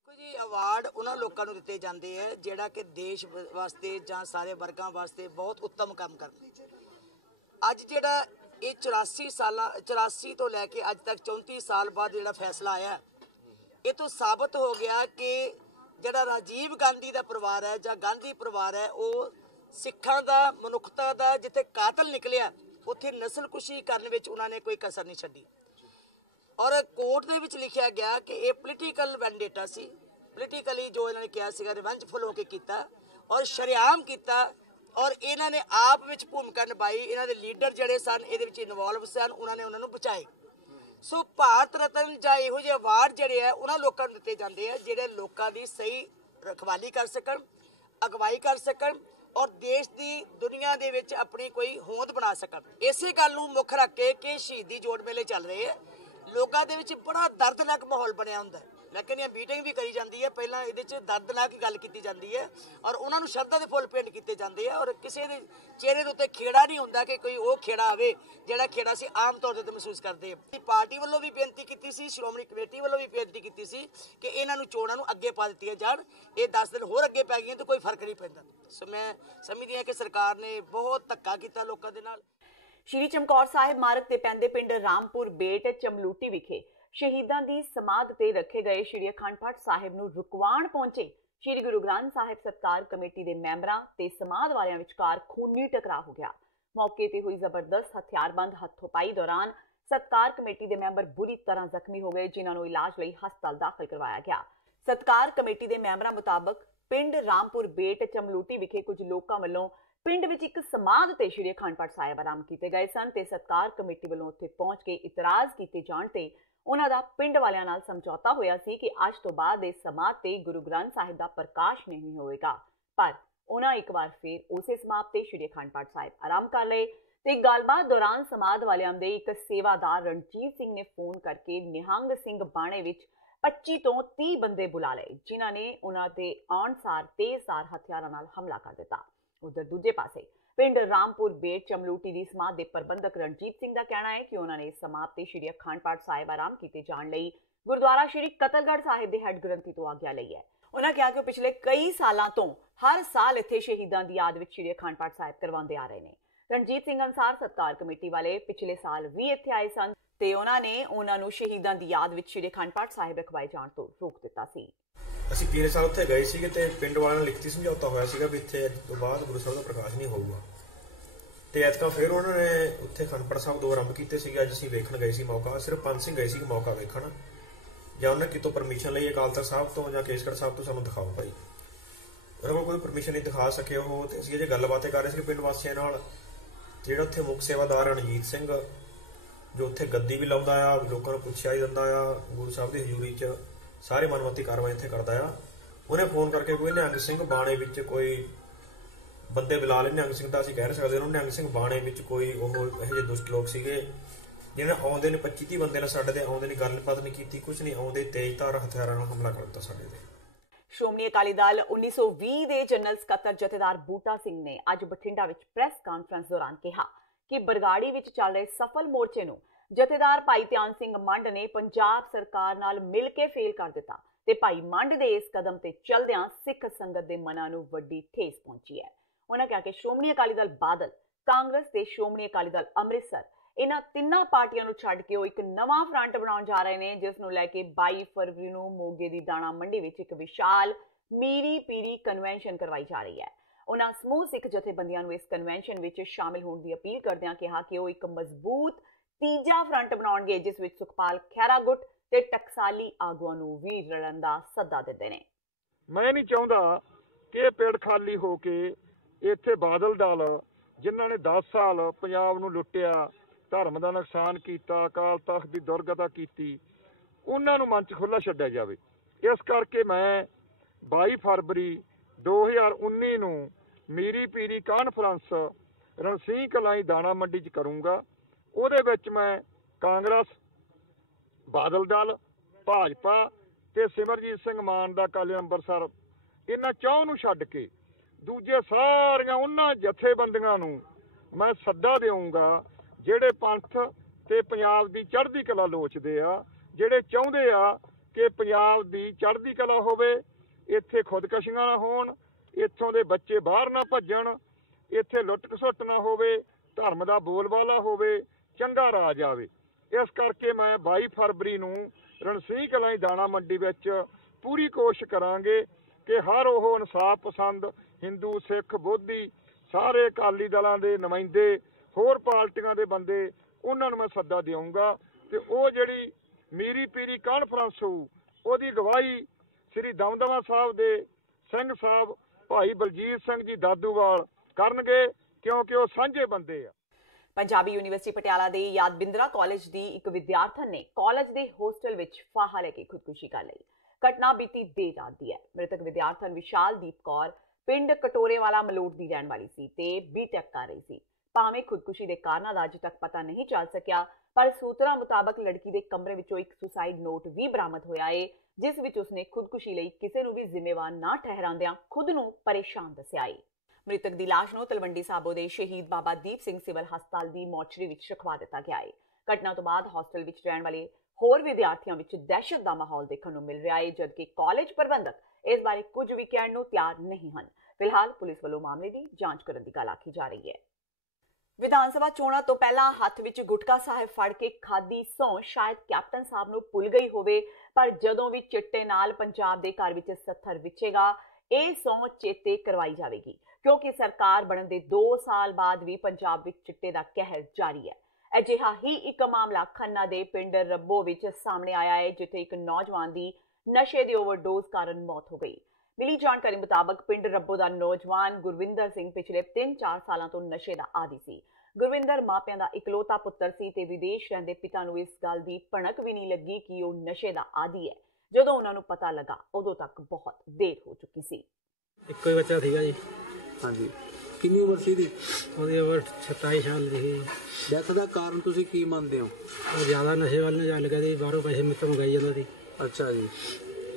ਜੀ ਅਵਾਰਡ ਉਹਨਾਂ ਲੋਕਾਂ ਨੂੰ ਦਿੱਤੇ ਜਾਂਦੇ ਹੈ ਜਿਹੜਾ ਕਿ ਦੇਸ਼ ਵਾਸਤੇ ਜਾਂ ਸਾਰੇ ਵਰਗਾਂ ਵਾਸਤੇ ਬਹੁਤ ਉੱਤਮ ਕੰਮ ਕਰਦੇ। ਅੱਜ ਜਿਹੜਾ ਇਹ 84 ਤੋਂ ਲੈ ਕੇ ਅੱਜ ਤੱਕ 34 ਸਾਲ ਬਾਅਦ ਜਿਹੜਾ ਫੈਸਲਾ ਆਇਆ, ਇਹ ਤੋਂ ਸਾਬਤ ਹੋ ਗਿਆ ਕਿ ਜਿਹੜਾ ਰਾਜੀਵ ਗਾਂਧੀ ਦਾ ਪਰਿਵਾਰ ਹੈ ਜਾਂ ਗਾਂਧੀ ਪਰਿਵਾਰ ਹੈ, ਉਹ ਸਿੱਖਾਂ ਦਾ, ਮਨੁੱਖਤਾ ਦਾ ਜਿੱਥੇ ਕਾਤਲ ਨਿਕਲਿਆ ਉੱਥੇ ਨਸਲਕੁਸ਼ੀ ਕਰਨ ਵਿੱਚ ਉਹਨਾਂ ਨੇ ਕੋਈ ਕਸਰ ਨਹੀਂ ਛੱਡੀ। ਔਰ ਕੋਰਟ ਦੇ ਵਿੱਚ ਲਿਖਿਆ ਗਿਆ ਕਿ ਇਹ ਪੋਲੀਟੀਕਲ ਵੈਂਡੇਟਾ ਸੀ, ਪੋਲੀਟੀਕਲੀ ਜੋ ਇਹਨਾਂ ਨੇ ਕਿਹਾ ਸੀਗਾ ਰਿਵੈਂਜਫੁਲ ਹੋ ਕੇ ਕੀਤਾ ਔਰ ਸ਼ਰੇਆਮ ਕੀਤਾ ਔਰ ਇਹਨਾਂ ਨੇ ਆਪ ਵਿੱਚ ਭੂਮਿਕਾ ਨਿਭਾਈ। ਇਹਨਾਂ ਦੇ ਲੀਡਰ ਜਿਹੜੇ ਸਨ ਇਹਦੇ ਵਿੱਚ ਇਨਵੋਲਵ ਸਨ, ਉਹਨਾਂ ਨੇ ਉਹਨਾਂ ਨੂੰ ਬਚਾਏ। ਸੋ ਭਾਰਤ ਰਤਨ ਜਾਂ ਇਹੋ ਜਿਹੇ ਅਵਾਰਡ ਜਿਹੜੇ ਆ ਉਹਨਾਂ ਲੋਕਾਂ ਨੂੰ ਦਿੱਤੇ ਜਾਂਦੇ ਆ ਜਿਹੜੇ ਲੋਕਾਂ ਦੀ ਸਹੀ ਰਖਵਾਲੀ ਕਰ ਸਕਣ, ਅਗਵਾਈ ਕਰ ਸਕਣ ਔਰ ਦੇਸ਼ ਦੀ ਦੁਨੀਆ ਦੇ ਵਿੱਚ ਆਪਣੀ ਕੋਈ ਹੋਂਦ ਬਣਾ ਸਕਣ। ਇਸੇ ਗੱਲ ਨੂੰ ਮੁੱਖ ਰੱਖ ਕੇ ਸ਼ਹੀਦੀ ਜੋੜ ਮੇਲੇ ਚੱਲ ਰਹੇ ਹੈ, ਲੋਕਾਂ ਦੇ ਵਿੱਚ ਬੜਾ ਦਰਦਨਾਕ ਮਾਹੌਲ ਬਣਿਆ ਹੁੰਦਾ ਹੈ। ਮੈਂ ਕਹਿੰਦੀ ਹਾਂ ਮੀਟਿੰਗ ਵੀ ਕਰੀ ਜਾਂਦੀ ਹੈ, ਪਹਿਲਾਂ ਇਹਦੇ 'ਚ ਦਰਦਨਾਕ ਗੱਲ ਕੀਤੀ ਜਾਂਦੀ ਹੈ ਔਰ ਉਹਨਾਂ ਨੂੰ ਸ਼ਰਧਾ ਦੇ ਫੁੱਲ ਭੇਂਟ ਕੀਤੇ ਜਾਂਦੇ ਆ ਔਰ ਕਿਸੇ ਦੇ ਚਿਹਰੇ ਦੇ ਉੱਤੇ ਖੇੜਾ ਨਹੀਂ ਹੁੰਦਾ ਕਿ ਕੋਈ ਉਹ ਖੇੜਾ ਆਵੇ ਜਿਹੜਾ ਖੇੜਾ ਅਸੀਂ ਆਮ ਤੌਰ ਤੇ ਮਹਿਸੂਸ ਕਰਦੇ ਹਾਂ। ਪਾਰਟੀ ਵੱਲੋਂ ਵੀ ਬੇਨਤੀ ਕੀਤੀ ਸੀ, ਸ਼੍ਰੋਮਣੀ ਕਮੇਟੀ ਵੱਲੋਂ ਵੀ ਬੇਨਤੀ ਕੀਤੀ ਸੀ ਕਿ ਇਹਨਾਂ ਨੂੰ ਚੋਣਾਂ ਨੂੰ ਅੱਗੇ ਪਾ ਦਿੱਤੀਆਂ ਜਾਣ। ਇਹ 10 ਦਿਨ ਹੋਰ ਅੱਗੇ ਪੈ ਗਈਆਂ ਤਾਂ ਕੋਈ ਫਰਕ ਨਹੀਂ ਪੈਂਦਾ। ਸੋ ਮੈਂ ਸਮਝਦੀ ਹਾਂ ਕਿ ਸਰਕਾਰ ਨੇ ਬਹੁਤ ਧੱਕਾ ਕੀਤਾ ਲੋਕਾਂ ਦੇ ਨਾਲ। ਸ਼੍ਰੀ ਚਮਕੌਰ ਸਾਹਿਬ ਮਾਰਗ ਤੇ ਪੈਂਦੇ ਪਿੰਡ ਰਾਮਪੁਰ ਬੇਟ ਚਮਲੂਟੀ ਵਿਖੇ ਸ਼ਹੀਦਾਂ ਦੀ ਸਮਾਧ ਤੇ ਰੱਖੇ ਗਏ ਸ਼੍ਰੀ ਅਖੰਡ ਪਾਠ ਸਾਹਿਬ ਨੂੰ ਰੁਕਵਾਉਣ ਪਹੁੰਚੇ ਸ਼੍ਰੀ ਗੁਰੂ ਗ੍ਰੰਥ ਸਾਹਿਬ ਸਤਕਾਰ ਕਮੇਟੀ ਦੇ ਮੈਂਬਰਾਂ ਤੇ ਸਮਾਧ ਵਾਲਿਆਂ ਵਿਚਕਾਰ ਖੂਨੀ ਟਕਰਾਅ ਹੋ ਗਿਆ। ਮੌਕੇ ਤੇ ਹੋਈ ਜ਼ਬਰਦਸਤ ਹਥਿਆਰਬੰਦ ਹੱਥੋਂ-ਪਾਈ ਦੌਰਾਨ ਸਤਕਾਰ ਕਮੇਟੀ ਦੇ ਮੈਂਬਰ ਬੁਰੀ ਤਰ੍ਹਾਂ ਜ਼ਖਮੀ ਹੋ ਗਏ, ਜਿਨ੍ਹਾਂ ਨੂੰ ਇਲਾਜ ਲਈ ਹਸਪਤਾਲ ਦਾਖਲ ਕਰਵਾਇਆ ਗਿਆ। ਸਤਕਾਰ ਕਮੇਟੀ ਦੇ ਮੈਂਬਰਾਂ ਮੁਤਾਬਕ ਪਿੰਡ ਰਾਮਪੁਰ ਬੇਟ ਚਮਲੂਟੀ ਵਿਖੇ ਕੁਝ ਲੋਕਾਂ ਵੱਲੋਂ ਪਿੰਡ ਵਿੱਚ ਇੱਕ ਸਮਾਧ ਤੇ ਸ਼੍ਰੀ ਅਖੰਡ ਪਾਠ ਸਾਹਿਬ ਆਰੰਭ ਕੀਤੇ ਗਏ ਸਨ ਤੇ ਸਤਕਾਰ ਕਮੇਟੀ ਵੱਲੋਂ ਉੱਥੇ ਪਹੁੰਚ ਕੇ ਇਤਰਾਜ਼ ਕੀਤੇ ਜਾਣ ਤੇ ਉਹਨਾਂ ਦਾ ਪਿੰਡ ਵਾਲਿਆਂ ਨਾਲ ਸਮਝੌਤਾ ਹੋਇਆ ਸੀ ਕਿ ਅੱਜ ਤੋਂ ਬਾਅਦ ਇਸ ਸਮਾਧ ਤੇ ਗੁਰੂ ਗ੍ਰੰਥ ਸਾਹਿਬ ਦਾ ਪ੍ਰਕਾਸ਼ ਨਹੀਂ ਹੋਵੇਗਾ। ਪਰ ਉਹਨਾਂ ਇੱਕ ਵਾਰ ਫਿਰ ਉਸੇ ਸਮਾਧ ਤੇ ਸ਼੍ਰੀ ਅਖੰਡ ਪਾਠ ਸਾਹਿਬ ਆਰੰਭ ਕਰ ਲਏ ਤੇ ਗੱਲਬਾਤ ਦੌਰਾਨ ਸਮਾਧ ਵਾਲਿਆਂ ਦੇ ਇੱਕ ਸੇਵਾਦਾਰ ਰਣਜੀਤ ਸਿੰਘ ਨੇ ਫੋਨ ਕਰਕੇ ਨਿਹੰਗ ਸਿੰਘ ਬਾਣੇ ਵਿੱਚ 25 ਤੋਂ 30 ਬੰਦੇ ਬੁਲਾ ਲਏ, ਜਿਨ੍ਹਾਂ ਨੇ ਉਹਨਾਂ ਦੇ ਆਉਣ-ਸਾਰ ਤੇਜ਼ਧਾਰ ਹਥਿਆਰਾਂ ਨਾਲ ਹਮਲਾ ਕਰ ਦਿੱਤਾ। ਉਧਰ ਦੂਜੇ ਪਾਸੇ ਪਿੰਡ ਰਾਮਪੁਰ ਬੇਟ ਚਮਲੂਟੀ ਦੀ ਸਮਾਧ ਦੇ ਪ੍ਰਬੰਧਕ ਰਣਜੀਤ ਸਿੰਘ ਦਾ ਕਹਿਣਾ ਹੈ ਕਿ ਉਹਨਾਂ ਨੇ ਇਸ ਸਮਾਧ ਤੇ ਸ਼੍ਰੀ ਅਖੰਡ ਪਾਠ ਸਾਹਿਬ ਆਰੰਭ ਕੀਤੇ ਜਾਣ ਲਈ ਗੁਰਦੁਆਰਾ ਸ਼੍ਰੀ ਕਤਲਗੜ੍ਹ ਸਾਹਿਬ ਦੇ ਹੈੱਡ ਗ੍ਰੰਥੀ ਤੋਂ ਆਗਿਆ ਲਈ ਹੈ। ਉਹਨਾਂ ਕਿਹਾ ਕਿ ਉਹ ਪਿਛਲੇ ਕਈ ਸਾਲਾਂ ਤੋਂ ਹਰ ਸਾਲ ਇੱਥੇ ਸ਼ਹੀਦਾਂ ਦੀ ਯਾਦ ਵਿੱਚ ਸ਼੍ਰੀ ਅਖੰਡ ਪਾਠ ਸਾਹਿਬ ਕਰਵਾਉਂਦੇ ਆ ਰਹੇ ਨੇ। ਰਣਜੀਤ ਸਿੰਘ ਅਨੁਸਾਰ ਸਤਕਾਰ ਕਮੇਟੀ ਵਾਲੇ ਪਿਛਲੇ ਸਾਲ ਵੀ ਇੱਥੇ ਆਏ ਸਨ ਤੇ ਉਹਨਾਂ ਨੇ ਉਹਨਾਂ ਨੂੰ ਸ਼ਹੀਦਾਂ ਦੀ ਯਾਦ ਵਿੱਚ ਸ਼੍ਰੀ ਅਖੰਡ ਪਾਠ ਸਾਹਿਬ ਰਖਵਾਏ ਜਾਣ ਤੋਂ ਰੋਕ ਦਿੱਤਾ ਸੀ। ਅਸੀਂ ਪਿਛਲੇ ਸਾਲ ਉੱਥੇ ਗਏ ਸੀਗੇ ਤੇ ਪਿੰਡ ਵਾਲਿਆਂ ਨਾਲ ਲਿਖਤੀ ਸਮਝੌਤਾ ਹੋਇਆ ਸੀਗਾ ਵੀ ਇੱਥੇ ਅੱਜ ਤੋਂ ਬਾਅਦ ਗੁਰੂ ਸਾਹਿਬ ਦਾ ਪ੍ਰਕਾਸ਼ ਨਹੀਂ ਹੋਊਗਾ ਤੇ ਐਤਕਾਂ ਫਿਰ ਉਹਨਾਂ ਨੇ ਉੱਥੇ ਅਖੰਡ ਪਾਠ ਸਾਹਿਬ 2 ਆਰੰਭ ਕੀਤੇ ਸੀਗੇ। ਅੱਜ ਅਸੀਂ ਵੇਖਣ ਗਏ ਸੀ, ਮੌਕਾ ਸਿਰਫ 5 ਸਿੰਘ ਗਏ ਸੀ ਮੌਕਾ ਵੇਖਣ, ਜਾਂ ਉਹਨਾਂ ਕਿਤੋਂ ਪਰਮਿਸ਼ਨ ਲਈ ਅਕਾਲ ਤਖਤ ਸਾਹਿਬ ਤੋਂ ਜਾਂ ਕੇਸਗੜ੍ਹ ਸਾਹਿਬ ਤੋਂ ਸਾਨੂੰ ਦਿਖਾਓ ਭਾਈ। ਉਹਨਾਂ ਕੋਲ ਕੋਈ ਪਰਮਿਸ਼ਨ ਨਹੀਂ ਦਿਖਾ ਸਕੇ ਉਹ, ਤੇ ਅਸੀਂ ਅਜੇ ਗੱਲਬਾਤ ਕਰ ਰਹੇ ਸੀ ਪਿੰਡ ਵਾਸੀਆਂ ਨਾਲ। ਜਿਹੜਾ ਉੱਥੇ ਮੁੱਖ ਸੇਵਾਦਾਰ ਰਣਜੀਤ ਸਿੰਘ ਜੋ ਉੱਥੇ ਗੱਦੀ ਵੀ ਲਾਉਂਦਾ ਆ, ਲੋਕਾਂ ਨੂੰ ਪੁੱਛਿਆ ਹੀ ਦਿੰਦਾ ਆ, ਗੁਰੂ ਸਾਹਿਬ ਦੀ ਹਜ਼ੂਰੀ 'ਚ ਸਾਰੇ ਮਨਮਤੀ ਕਾਰਵਾਈ ਇੱਥੇ ਕਰਦਾ ਆ, ਉਹਨੇ ਫੋਨ ਕਰਕੇ ਕੋਈ ਨਿਹੰਗ ਸਿੰਘ ਬਾਣੇ ਵਿੱਚ ਕੋਈ ਬੰਦੇ ਬੁਲਾ ਲਏ। ਨਿਹੰਗ ਸਿੰਘ ਤਾਂ ਅਸੀਂ ਕਹਿ ਨਹੀਂ ਸਕਦੇ, ਉਹਨੂੰ ਨਿਹੰਗ ਸਿੰਘ ਬਾਣੇ ਵਿੱਚ ਕੋਈ ਉਹ ਇਹੋ ਜਿਹੇ ਦੁਸ਼ਟ ਲੋਕ ਸੀਗੇ ਜਿਹਨੇ ਆਉਂਦੇ ਨੇ 25-30 ਬੰਦੇ ਨੇ ਸਾਡੇ ਤੇ ਆਉਂਦੇ ਨੇ ਗੱਲਬਾਤ ਨਹੀਂ ਕੀਤੀ, ਕੁਝ ਨਹੀਂ, ਆਉਂਦੇ ਤੇਜ਼ਧਾਰ ਹਥਿਆਰਾਂ ਨਾਲ ਹਮਲਾ ਕਰ ਦਿੱਤਾ ਸਾਡੇ ਤੇ। ਸ਼੍ਰੋਮਣੀ ਅਕਾਲੀ ਦਲ 1920 ਦੇ ਜਨਰਲ ਸਕੱਤਰ ਜਥੇਦਾਰ ਬੂਟਾ ਸਿੰਘ ਨੇ ਅੱਜ ਬਠਿੰਡਾ ਵਿੱਚ ਪ੍ਰੈਸ ਕਾਨਫਰੰਸ ਦੌਰਾਨ ਕਿਹਾ ਕਿ ਬਰਗਾੜੀ ਵਿੱਚ ਚੱਲ ਰਹੇ ਸਫਲ ਮੋਰਚੇ ਨੂੰ ਜਥੇਦਾਰ ਭਾਈ ਧਿਆਨ ਸਿੰਘ ਮੰਡ ਨੇ ਪੰਜਾਬ ਸਰਕਾਰ ਨਾਲ ਮਿਲ ਕੇ ਫੇਲ ਕਰ ਦਿੱਤਾ ਤੇ ਭਾਈ ਮੰਡ ਦੇ ਇਸ ਕਦਮ ਤੇ ਚੱਲਦਿਆਂ ਸਿੱਖ ਸੰਗਤ ਦੇ ਮਨਾਂ ਨੂੰ ਵੱਡੀ ਠੇਸ ਪਹੁੰਚੀ ਹੈ। ਉਹਨਾਂ ਕਿਹਾ ਕਿ ਸ਼੍ਰੋਮਣੀ ਅਕਾਲੀ ਦਲ ਬਾਦਲ, ਕਾਂਗਰਸ ਤੇ ਸ਼੍ਰੋਮਣੀ ਅਕਾਲੀ ਦਲ ਅੰਮ੍ਰਿਤਸਰ ਇਹਨਾਂ ਤਿੰਨਾਂ ਪਾਰਟੀਆਂ ਨੂੰ ਛੱਡ ਕੇ ਉਹ ਇੱਕ ਨਵਾਂ ਫਰੰਟ ਬਣਾਉਣ ਜਾ ਰਹੇ ਨੇ, ਜਿਸ ਨੂੰ ਲੈ ਕੇ 22 ਫਰਵਰੀ ਨੂੰ ਮੋਗੇ ਦੀ ਦਾਣਾ ਮੰਡੀ ਵਿੱਚ ਇੱਕ ਵਿਸ਼ਾਲ ਮੀਰੀ ਪੀਰੀ ਕਨਵੈਨਸ਼ਨ ਕਰਵਾਈ ਜਾ ਰਹੀ ਹੈ। ਉਹਨਾਂ ਸਮੂਹ ਸਿੱਖ ਜਥੇਬੰਦੀਆਂ ਨੂੰ ਇਸ ਕਨਵੈਨਸ਼ਨ ਵਿੱਚ ਸ਼ਾਮਿਲ ਹੋਣ ਦੀ ਅਪੀਲ ਕਰਦਿਆਂ ਕਿਹਾ ਕਿ ਉਹ ਇੱਕ ਮਜ਼ਬੂਤ ਤੀਜਾ ਫਰੰਟ ਬਣਾਉਣਗੇ, ਜਿਸ ਵਿੱਚ ਸੁਖਪਾਲ ਖਹਿਰਾ ਗੁੱਟ ਤੇ ਟਕਸਾਲੀ ਆਗੂਆਂ ਨੂੰ ਵੀ ਰਲਣ ਦਾ ਸੱਦਾ ਦਿੰਦੇ ਨੇ। ਮੈਂ ਨਹੀਂ ਚਾਹੁੰਦਾ ਕਿ ਇਹ ਪੇੜ ਖਾਲੀ ਹੋ ਕੇ ਇੱਥੇ ਬਾਦਲ ਦਲ ਜਿਨ੍ਹਾਂ ਨੇ 10 ਸਾਲ ਪੰਜਾਬ ਨੂੰ ਲੁੱਟਿਆ, ਧਰਮ ਦਾ ਨੁਕਸਾਨ ਕੀਤਾ, ਅਕਾਲ ਤਖਤ ਦੀ ਦੁਰਗਤਾ ਕੀਤੀ, ਉਹਨਾਂ ਨੂੰ ਮੰਚ ਖੁੱਲ੍ਹਾ ਛੱਡਿਆ ਜਾਵੇ। ਇਸ ਕਰਕੇ ਮੈਂ 22 ਫਰਵਰੀ 2019 ਨੂੰ ਮੀਰੀ ਪੀਰੀ ਕਾਨਫਰੰਸ ਰਣਸੀਂਹ ਕਲਾਈ ਦਾਣਾ ਮੰਡੀ 'ਚ ਕਰੂੰਗਾ। ਉਹਦੇ ਵਿੱਚ ਮੈਂ ਕਾਂਗਰਸ, ਬਾਦਲ ਦਲ, ਭਾਜਪਾ ਤੇ ਸਿਮਰਜੀਤ ਸਿੰਘ ਮਾਨ ਦਾ ਅਕਾਲੀ ਅੰਮ੍ਰਿਤਸਰ, ਇਹਨਾਂ ਚੌਂ ਨੂੰ ਛੱਡ ਕੇ ਦੂਜੇ ਸਾਰੀਆਂ ਉਹਨਾਂ ਜਥੇਬੰਦੀਆਂ ਨੂੰ ਮੈਂ ਸੱਦਾ ਦੇਵਾਂਗਾ ਜਿਹੜੇ ਪੰਥ ਤੇ ਪੰਜਾਬ ਦੀ ਚੜ੍ਹਦੀ ਕਲਾ ਲੋਚਦੇ ਆ, ਜਿਹੜੇ ਚਾਹੁੰਦੇ ਆ ਕਿ ਪੰਜਾਬ ਦੀ ਚੜ੍ਹਦੀ ਕਲਾ ਹੋਵੇ, ਇੱਥੇ ਖੁਦਕਸ਼ੀਆਂ ਨਾ ਹੋਣ, ਇੱਥੋਂ ਦੇ ਬੱਚੇ ਬਾਹਰ ਨਾ ਭੱਜਣ, ਇੱਥੇ ਲੁੱਟ ਖਸੁੱਟ ਨਾ ਹੋਵੇ, ਧਰਮ ਦਾ ਬੋਲਬਾਲਾ ਹੋਵੇ, ਚੰਗਾ ਰਾਜ ਆਵੇ। ਇਸ ਕਰਕੇ ਮੈਂ 22 ਫਰਵਰੀ ਨੂੰ ਰਣਸੀਂਹ ਕਲਾਈ ਦਾਣਾ ਮੰਡੀ ਵਿੱਚ ਪੂਰੀ ਕੋਸ਼ਿਸ਼ ਕਰਾਂਗੇ ਕਿ ਹਰ ਉਹ ਇਨਸਾਫ ਪਸੰਦ ਹਿੰਦੂ, ਸਿੱਖ, ਬੋਧੀ, ਸਾਰੇ ਅਕਾਲੀ ਦਲਾਂ ਦੇ ਨੁਮਾਇੰਦੇ, ਹੋਰ ਪਾਰਟੀਆਂ ਦੇ ਬੰਦੇ, ਉਹਨਾਂ ਨੂੰ ਮੈਂ ਸੱਦਾ ਦੇਵਾਂਗਾ ਤੇ ਉਹ ਜਿਹੜੀ ਮੀਰੀ ਪੀਰੀ ਕਾਨਫਰੰਸ ਹੋਊ ਉਹਦੀ ਅਗਵਾਈ ਸ੍ਰੀ ਦਮਦਮਾ ਸਾਹਿਬ ਦੇ ਸਿੰਘ ਸਾਹਿਬ ਭਾਈ ਬਲਜੀਤ ਸਿੰਘ ਜੀ ਦਾਦੂਵਾਲ ਕਰਨਗੇ, ਕਿਉਂਕਿ ਉਹ ਸਾਂਝੇ ਬੰਦੇ ਆ। ਪੰਜਾਬੀ ਯੂਨੀਵਰਸਿਟੀ ਪਟਿਆਲਾ ਦੇ ਯਾਦਬਿੰਦਰਾ ਕਾਲਜ ਦੀ ਇੱਕ ਵਿਦਿਆਰਥਣ ਨੇ ਕਾਲਜ ਦੇ ਹੋਸਟਲ ਵਿੱਚ ਫਾਹਾ ਲੈ ਕੇ ਖੁਦਕੁਸ਼ੀ ਕਰ ਲਈ। ਘਟਨਾ ਬੀਤੀ ਦੇਰ ਰਾਤ ਦੀ ਹੈ। ਮ੍ਰਿਤਕ ਵਿਦਿਆਰਥਣ ਵਿਸ਼ਾਲਦੀਪ ਕੌਰ ਪਿੰਡ ਕਟੋਰੇਵਾਲਾ ਮਲੋਟ ਦੀ ਰਹਿਣ ਵਾਲੀ ਸੀ ਤੇ ਬੀਟੈਕ ਕਰ ਰਹੀ ਸੀ। ਭਾਵੇਂ ਖੁਦਕੁਸ਼ੀ ਦੇ ਕਾਰਨਾਂ ਦਾ ਅਜੇ ਤੱਕ ਪਤਾ ਨਹੀਂ ਚੱਲ ਸਕਿਆ, ਪਰ ਸੂਤਰਾਂ ਮੁਤਾਬਕ ਲੜਕੀ ਦੇ ਕਮਰੇ ਵਿੱਚੋਂ ਇੱਕ ਸੁਸਾਈਡ ਨੋਟ ਵੀ ਬਰਾਮਦ ਹੋਇਆ ਹੈ, ਜਿਸ ਵਿੱਚ ਉਸਨੇ ਖੁਦਕੁਸ਼ੀ ਲਈ ਕਿਸੇ ਨੂੰ ਵੀ ਜ਼ਿੰਮੇਵਾਰ ਨਾ ਠਹਿਰਾਉਂਦਿਆਂ ਖੁਦ ਨੂੰ ਪਰੇਸ਼ਾਨ ਦੱਸਿਆ ਹੈ। ਮ੍ਰਿਤਕ ਦੀ ਲਾਸ਼ ਨੂੰ ਤਲਵੰਡੀ ਸਾਬੋ ਦੇ ਸ਼ਹੀਦ ਬਾਬਾ ਦੀਪ ਸਿੰਘ ਸਿਵਲ ਹਸਪਤਾਲ ਦੀ ਮੋਰਚਰੀ ਵਿੱਚ ਰਖਵਾ ਦਿੱਤਾ ਗਿਆ ਹੈ। ਘਟਨਾ ਤੋਂ ਬਾਅਦ ਹੌਸਟਲ ਵਿੱਚ ਰਹਿਣ ਵਾਲੇ ਹੋਰ ਵਿਦਿਆਰਥੀਆਂ ਵਿੱਚ ਦਹਿਸ਼ਤ ਦਾ ਮਾਹੌਲ ਦੇਖਣ ਨੂੰ ਮਿਲ ਰਿਹਾ ਹੈ, ਜਦਕਿ ਕਾਲਜ ਪ੍ਰਬੰਧਕ ਇਸ ਬਾਰੇ ਕੁਝ ਵੀ ਕਹਿਣ ਨੂੰ ਤਿਆਰ ਨਹੀਂ ਹਨ। ਫਿਲਹਾਲ ਪੁਲਿਸ ਵੱਲੋਂ ਮਾਮਲੇ ਦੀ ਜਾਂਚ ਕਰਨ ਦੀ ਗੱਲ ਆਖੀ ਜਾ ਰਹੀ ਹੈ। ਵਿਧਾਨ ਸਭਾ ਚੋਣਾਂ ਤੋਂ ਪਹਿਲਾਂ ਹੱਥ ਵਿੱਚ ਗੁਟਕਾ ਸਾਹਿਬ ਫੜ ਕੇ ਖਾਦੀ ਸਹੁੰ ਸ਼ਾਇਦ ਕੈਪਟਨ ਸਾਹਿਬ ਨੂੰ ਭੁੱਲ ਗਈ ਹੋਵੇ, ਪਰ ਜਦੋਂ ਵੀ ਚਿੱਟੇ ਨਾਲ ਪੰਜਾਬ ਦੇ ਘਰ ਵਿੱਚ ਸੱਥਰ ਵਿਛੇਗਾ, ਇਹ ਸਹੁੰ ਚੇਤੇ ਕਰਵਾਈ ਜਾਵੇਗੀ, ਕਿਉਂਕਿ ਸਰਕਾਰ ਬਣਨ ਦੇ 2 ਸਾਲ ਬਾਅਦ ਵੀ ਪੰਜਾਬ ਵਿੱਚ ਚਿੱਟੇ ਦਾ ਕਹਿਰ ਜਾਰੀ ਹੈ। ਅਜਿਹਾ ਹੀ ਇੱਕ ਮਾਮਲਾ ਖੰਨਾ ਦੇ ਪਿੰਡ ਰੱਬੋ ਵਿੱਚ ਸਾਹਮਣੇ ਆਇਆ ਹੈ, ਜਿੱਥੇ ਇੱਕ ਨੌਜਵਾਨ ਦੀ ਨਸ਼ੇ ਦੀ ਓਵਰਡੋਜ਼ ਕਾਰਨ ਮੌਤ ਹੋ ਗਈ। ਮਿਲੀ ਜਾਣਕਾਰੀ ਮੁਤਾਬਕ ਪਿੰਡ ਰੱਬੋ ਦਾ ਨੌਜਵਾਨ ਗੁਰਵਿੰਦਰ ਸਿੰਘ ਪਿਛਲੇ 3-4 ਸਾਲਾਂ ਤੋਂ ਨਸ਼ੇ ਦਾ ਆਦੀ ਸੀ। ਗੁਰਵਿੰਦਰ ਮਾਪਿਆਂ ਦਾ ਇਕਲੌਤਾ ਪੁੱਤਰ ਸੀ ਤੇ ਵਿਦੇਸ਼ ਰਹਿੰਦੇ ਪਿਤਾ ਨੂੰ ਇਸ ਗੱਲ ਦੀ ਭਣਕ ਵੀ ਨਹੀਂ ਲੱਗੀ ਕਿ ਉਹ ਨਸ਼ੇ ਦਾ ਆਦੀ ਹੈ। ਜਦੋਂ ਉਹਨਾਂ ਨੂੰ ਪਤਾ ਲੱਗਾ, ਉਦੋਂ ਤੱਕ ਬਹੁਤ ਦੇਰ ਹੋ ਚੁੱਕੀ ਸੀ। ਇੱਕੋ ਹੀ ਬੱਚਾ ਸੀਗਾ ਜੀ। ਹਾਂਜੀ, ਕਿੰਨੀ ਉਮਰ ਸੀ ਦੀ? ਉਹਦੀ ਉਮਰ 27 ਸਾਲ ਦੀ ਸੀ। ਡੈਥ ਦਾ ਕਾਰਨ ਤੁਸੀਂ ਕੀ ਮੰਨਦੇ ਹੋ? ਉਹ ਜ਼ਿਆਦਾ ਨਸ਼ੇ ਵੱਲ ਚੱਲ ਗਿਆ ਸੀ, ਬਾਹਰੋਂ ਪੈਸੇ ਮਿੱਤਰ ਮੰਗਾਈ ਜਾਂਦਾ ਸੀ। ਅੱਛਾ ਜੀ।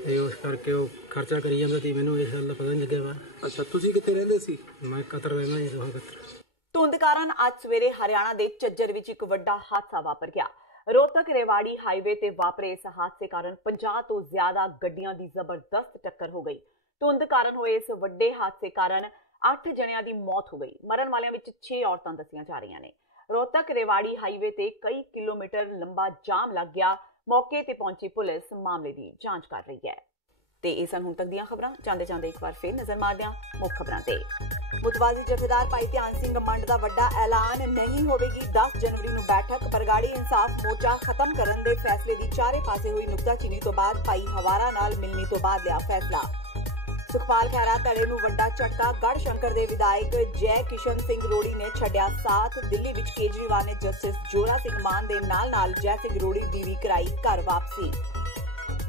ਤੇ ਉਸ ਕਰਕੇ ਉਹ ਖਰਚਾ ਕਰੀ ਜਾਂਦਾ ਸੀ। ਮੈਨੂੰ ਇਸ ਗੱਲ ਦਾ ਪਤਾ ਨਹੀਂ ਲੱਗਿਆ ਵਾ। ਅੱਛਾ, ਤੁਸੀਂ ਕਿੱਥੇ ਰਹਿੰਦੇ ਸੀ? ਮੈਂ ਕਤਰ ਰਹਿੰਦਾ ਜੀ, ਦੋਹਾਂ ਕਤਰ। ਧੁੰਦ ਕਾਰਨ ਅੱਜ ਸਵੇਰੇ ਹਰਿਆਣਾ ਦੇ ਝੱਜਰ ਵਿੱਚ ਇੱਕ ਵੱਡਾ ਹਾਦਸਾ ਵਾਪਰ ਗਿਆ। ਰੋਹਤਕ ਰੇਵਾੜੀ ਹਾਈਵੇ ਤੇ ਵਾਪਰੇ ਇਸ ਹਾਦਸੇ ਕਾਰਨ 50 ਤੋਂ ਜ਼ਿਆਦਾ ਗੱਡੀਆਂ ਦੀ ਜ਼ਬਰਦਸਤ ਟੱਕਰ ਹੋ ਗਈ। ਧੁੰਦ ਕਾਰਨ ਹੋਏ ਇਸ ਵੱਡੇ ਹਾਦਸੇ ਕਾਰਨ 8 ਜਣਿਆਂ ਦੀ ਮੌਤ ਹੋ ਗਈ। ਮਰਨ ਵਾਲਿਆਂ ਵਿੱਚ 6 ਔਰਤਾਂ ਦੱਸੀਆਂ ਜਾ ਰਹੀਆਂ ਨੇ। ਰੋਹਤਕ ਰੇਵਾੜੀ ਹਾਈਵੇ ਤੇ ਕਈ ਕਿਲੋਮੀਟਰ ਲੰਬਾ ਜਾਮ ਲੱਗ ਗਿਆ। ਮੌਕੇ ਤੇ ਪਹੁੰਚੀ ਪੁਲਿਸ ਮਾਮਲੇ ਦੀ ਜਾਂਚ ਕਰ ਰਹੀ ਹੈ। ਤੇ ਇਹ ਸਨ ਹੁਣ ਤੱਕ ਦੀਆਂ ਖਬਰਾਂ। ਜਾਂਦੇ ਇੱਕ ਵਾਰ ਫੇਰ ਨਜ਼ਰ ਮਾਰਦੇ ਹਾਂ ਮੁੱਖ ਖਬਰਾਂ ਤੇ। ਮੁਤਵਾਜ਼ੀ ਜਥੇਦਾਰ ਭਾਈ ਧਿਆਨ ਸਿੰਘ ਮੰਡ ਦਾ ਵੱਡਾ ਐਲਾਨ, ਨਹੀਂ ਹੋਵੇਗੀ 10 ਜਨਵਰੀ ਨੂੰ ਬੈਠਕ। ਬਰਗਾੜੀ ਇਨਸਾਫ ਮੋਰਚਾ ਖਤਮ ਕਰਨ ਦੇ ਫੈਸਲੇ ਦੀ ਚਾਰੇ ਪਾਸੇ ਹੋਈ ਨੁਕਤਾਚੀਨੀ ਤੋਂ ਬਾਅਦ ਭਾਈ ਹਵਾਰਾ ਨਾਲ ਮਿਲਣੀ ਤੋਂ ਬਾਅਦ ਲਿਆ ਫੈਸਲਾ। ਸੁਖਪਾਲ ਖਹਿਰਾ ਧੜੇ ਨੂੰ ਵੱਡਾ ਝਟਕਾ। ਗੜ੍ਹ ਸ਼ੰਕਰ ਦੇ ਵਿਧਾਇਕ ਜੈ ਕਿਸ਼ਨ ਸਿੰਘ ਰੋੜੀ ਨੇ ਛੱਡਿਆ ਸਾਥ। ਦਿੱਲੀ ਵਿੱਚ ਕੇਜਰੀਵਾਲ ਨੇ ਜਸਟਿਸ ਜੋਰਾ ਸਿੰਘ ਮਾਨ ਦੇ ਨਾਲ ਜੈ ਸਿੰਘ ਰੋੜੀ ਦੀ ਵੀ ਕਰਾਈ ਘਰ ਵਾਪਸੀ।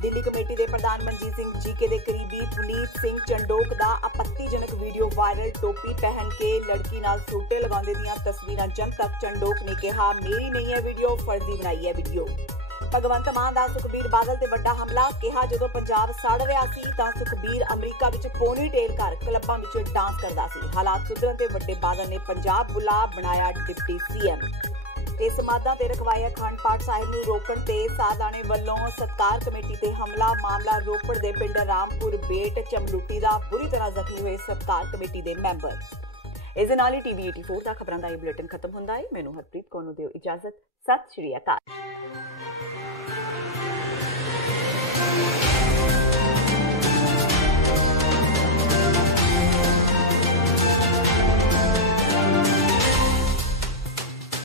ਦਿੱਲੀ ਕਮੇਟੀ ਦੇ ਪ੍ਰਧਾਨ ਮਨਜੀਤ ਸਿੰਘ ਜੀਕੇ ਦੇ ਕਰੀਬੀ ਪੁਨੀਤ ਸਿੰਘ ਚੰਡੋਕ ਦਾ ਆਪੱਤੀਜਨਕ ਵੀਡੀਓ ਵਾਇਰਲ। ਟੋਪੀ ਪਹਿਨ ਕੇ ਲੜਕੀ ਨਾਲ ਸੂਟੇ ਲਗਾਉਂਦੇ ਦੀਆਂ ਤਸਵੀਰਾਂ ਜਨਤਕ। ਚੰਡੋਕ ਨੇ ਕਿਹਾ, ਮੇਰੀ ਨਹੀਂ ਹੈ ਵੀਡੀਓ, ਫਰਜ਼ੀ ਬਣਾਈ ਹੈ ਵੀਡੀਓ। ਭਗਵੰਤ ਮਾਨ ਦਾ ਸੁਖਬੀਰ ਬਾਦਲ ਤੇ ਵੱਡਾ ਹਮਲਾ। ਕਿਹਾ, ਜਦੋਂ ਪੰਜਾਬ ਸੜ ਰਿਹਾ ਸੀ ਤਾਂ ਸੁਖਬੀਰ ਅਮਰੀਕਾ ਵਿੱਚ ਪੋਨੀਟੇਲ ਕਰ ਕਲੱਬਾਂ ਵਿੱਚ ਡਾਂਸ ਕਰਦਾ ਸੀ। ਹਾਲਾਤ ਸੁਧਰਨ ਤੇ ਵੱਡੇ ਬਾਦਲ ਨੇ ਪੰਜਾਬ ਬੁਲਾ ਬਣਾਇਆ ਡਿਪਟੀ ਸੀਐਮ। ਤੇ ਸਮਾਧਾਂ ਤੇ ਰਖਵਾਏ ਅਖੰਡ ਪਾਠ ਸਾਹਿਬ ਨੂੰ ਰੋਕਣ ਤੇ ਸਾਦਾਣੇ ਵੱਲੋਂ ਸਤਕਾਰ ਕਮੇਟੀ ਤੇ ਹਮਲਾ। ਮਾਮਲਾ ਰੋਪੜ ਦੇ ਪਿੰਡ ਰਾਮਪੁਰ ਬੇਟ ਚਮਲੂਟੀ ਦਾ। ਬੁਰੀ ਤਰ੍ਹਾਂ ਜ਼ਖਮੀ ਹੋਏ ਸਤਕਾਰ ਕਮੇਟੀ ਦੇ ਮੈਂਬਰ। ਇਸ ਦੇ ਨਾਲ ਹੀ TV 84 ਦਾ ਖਬਰਾਂ ਦਾ ਇਹ ਬੁਲੇਟਿਨ ਖਤਮ ਹੁੰਦਾ ਹੈ। ਮੈਨੂੰ ਹਰਪ੍ਰੀਤ ਕੌਰ ਨੂੰ ਦਿਓ ਇਜਾਜ਼ਤ। ਸਤਿ ਸ਼੍ਰੀ ਅਕਾਲ।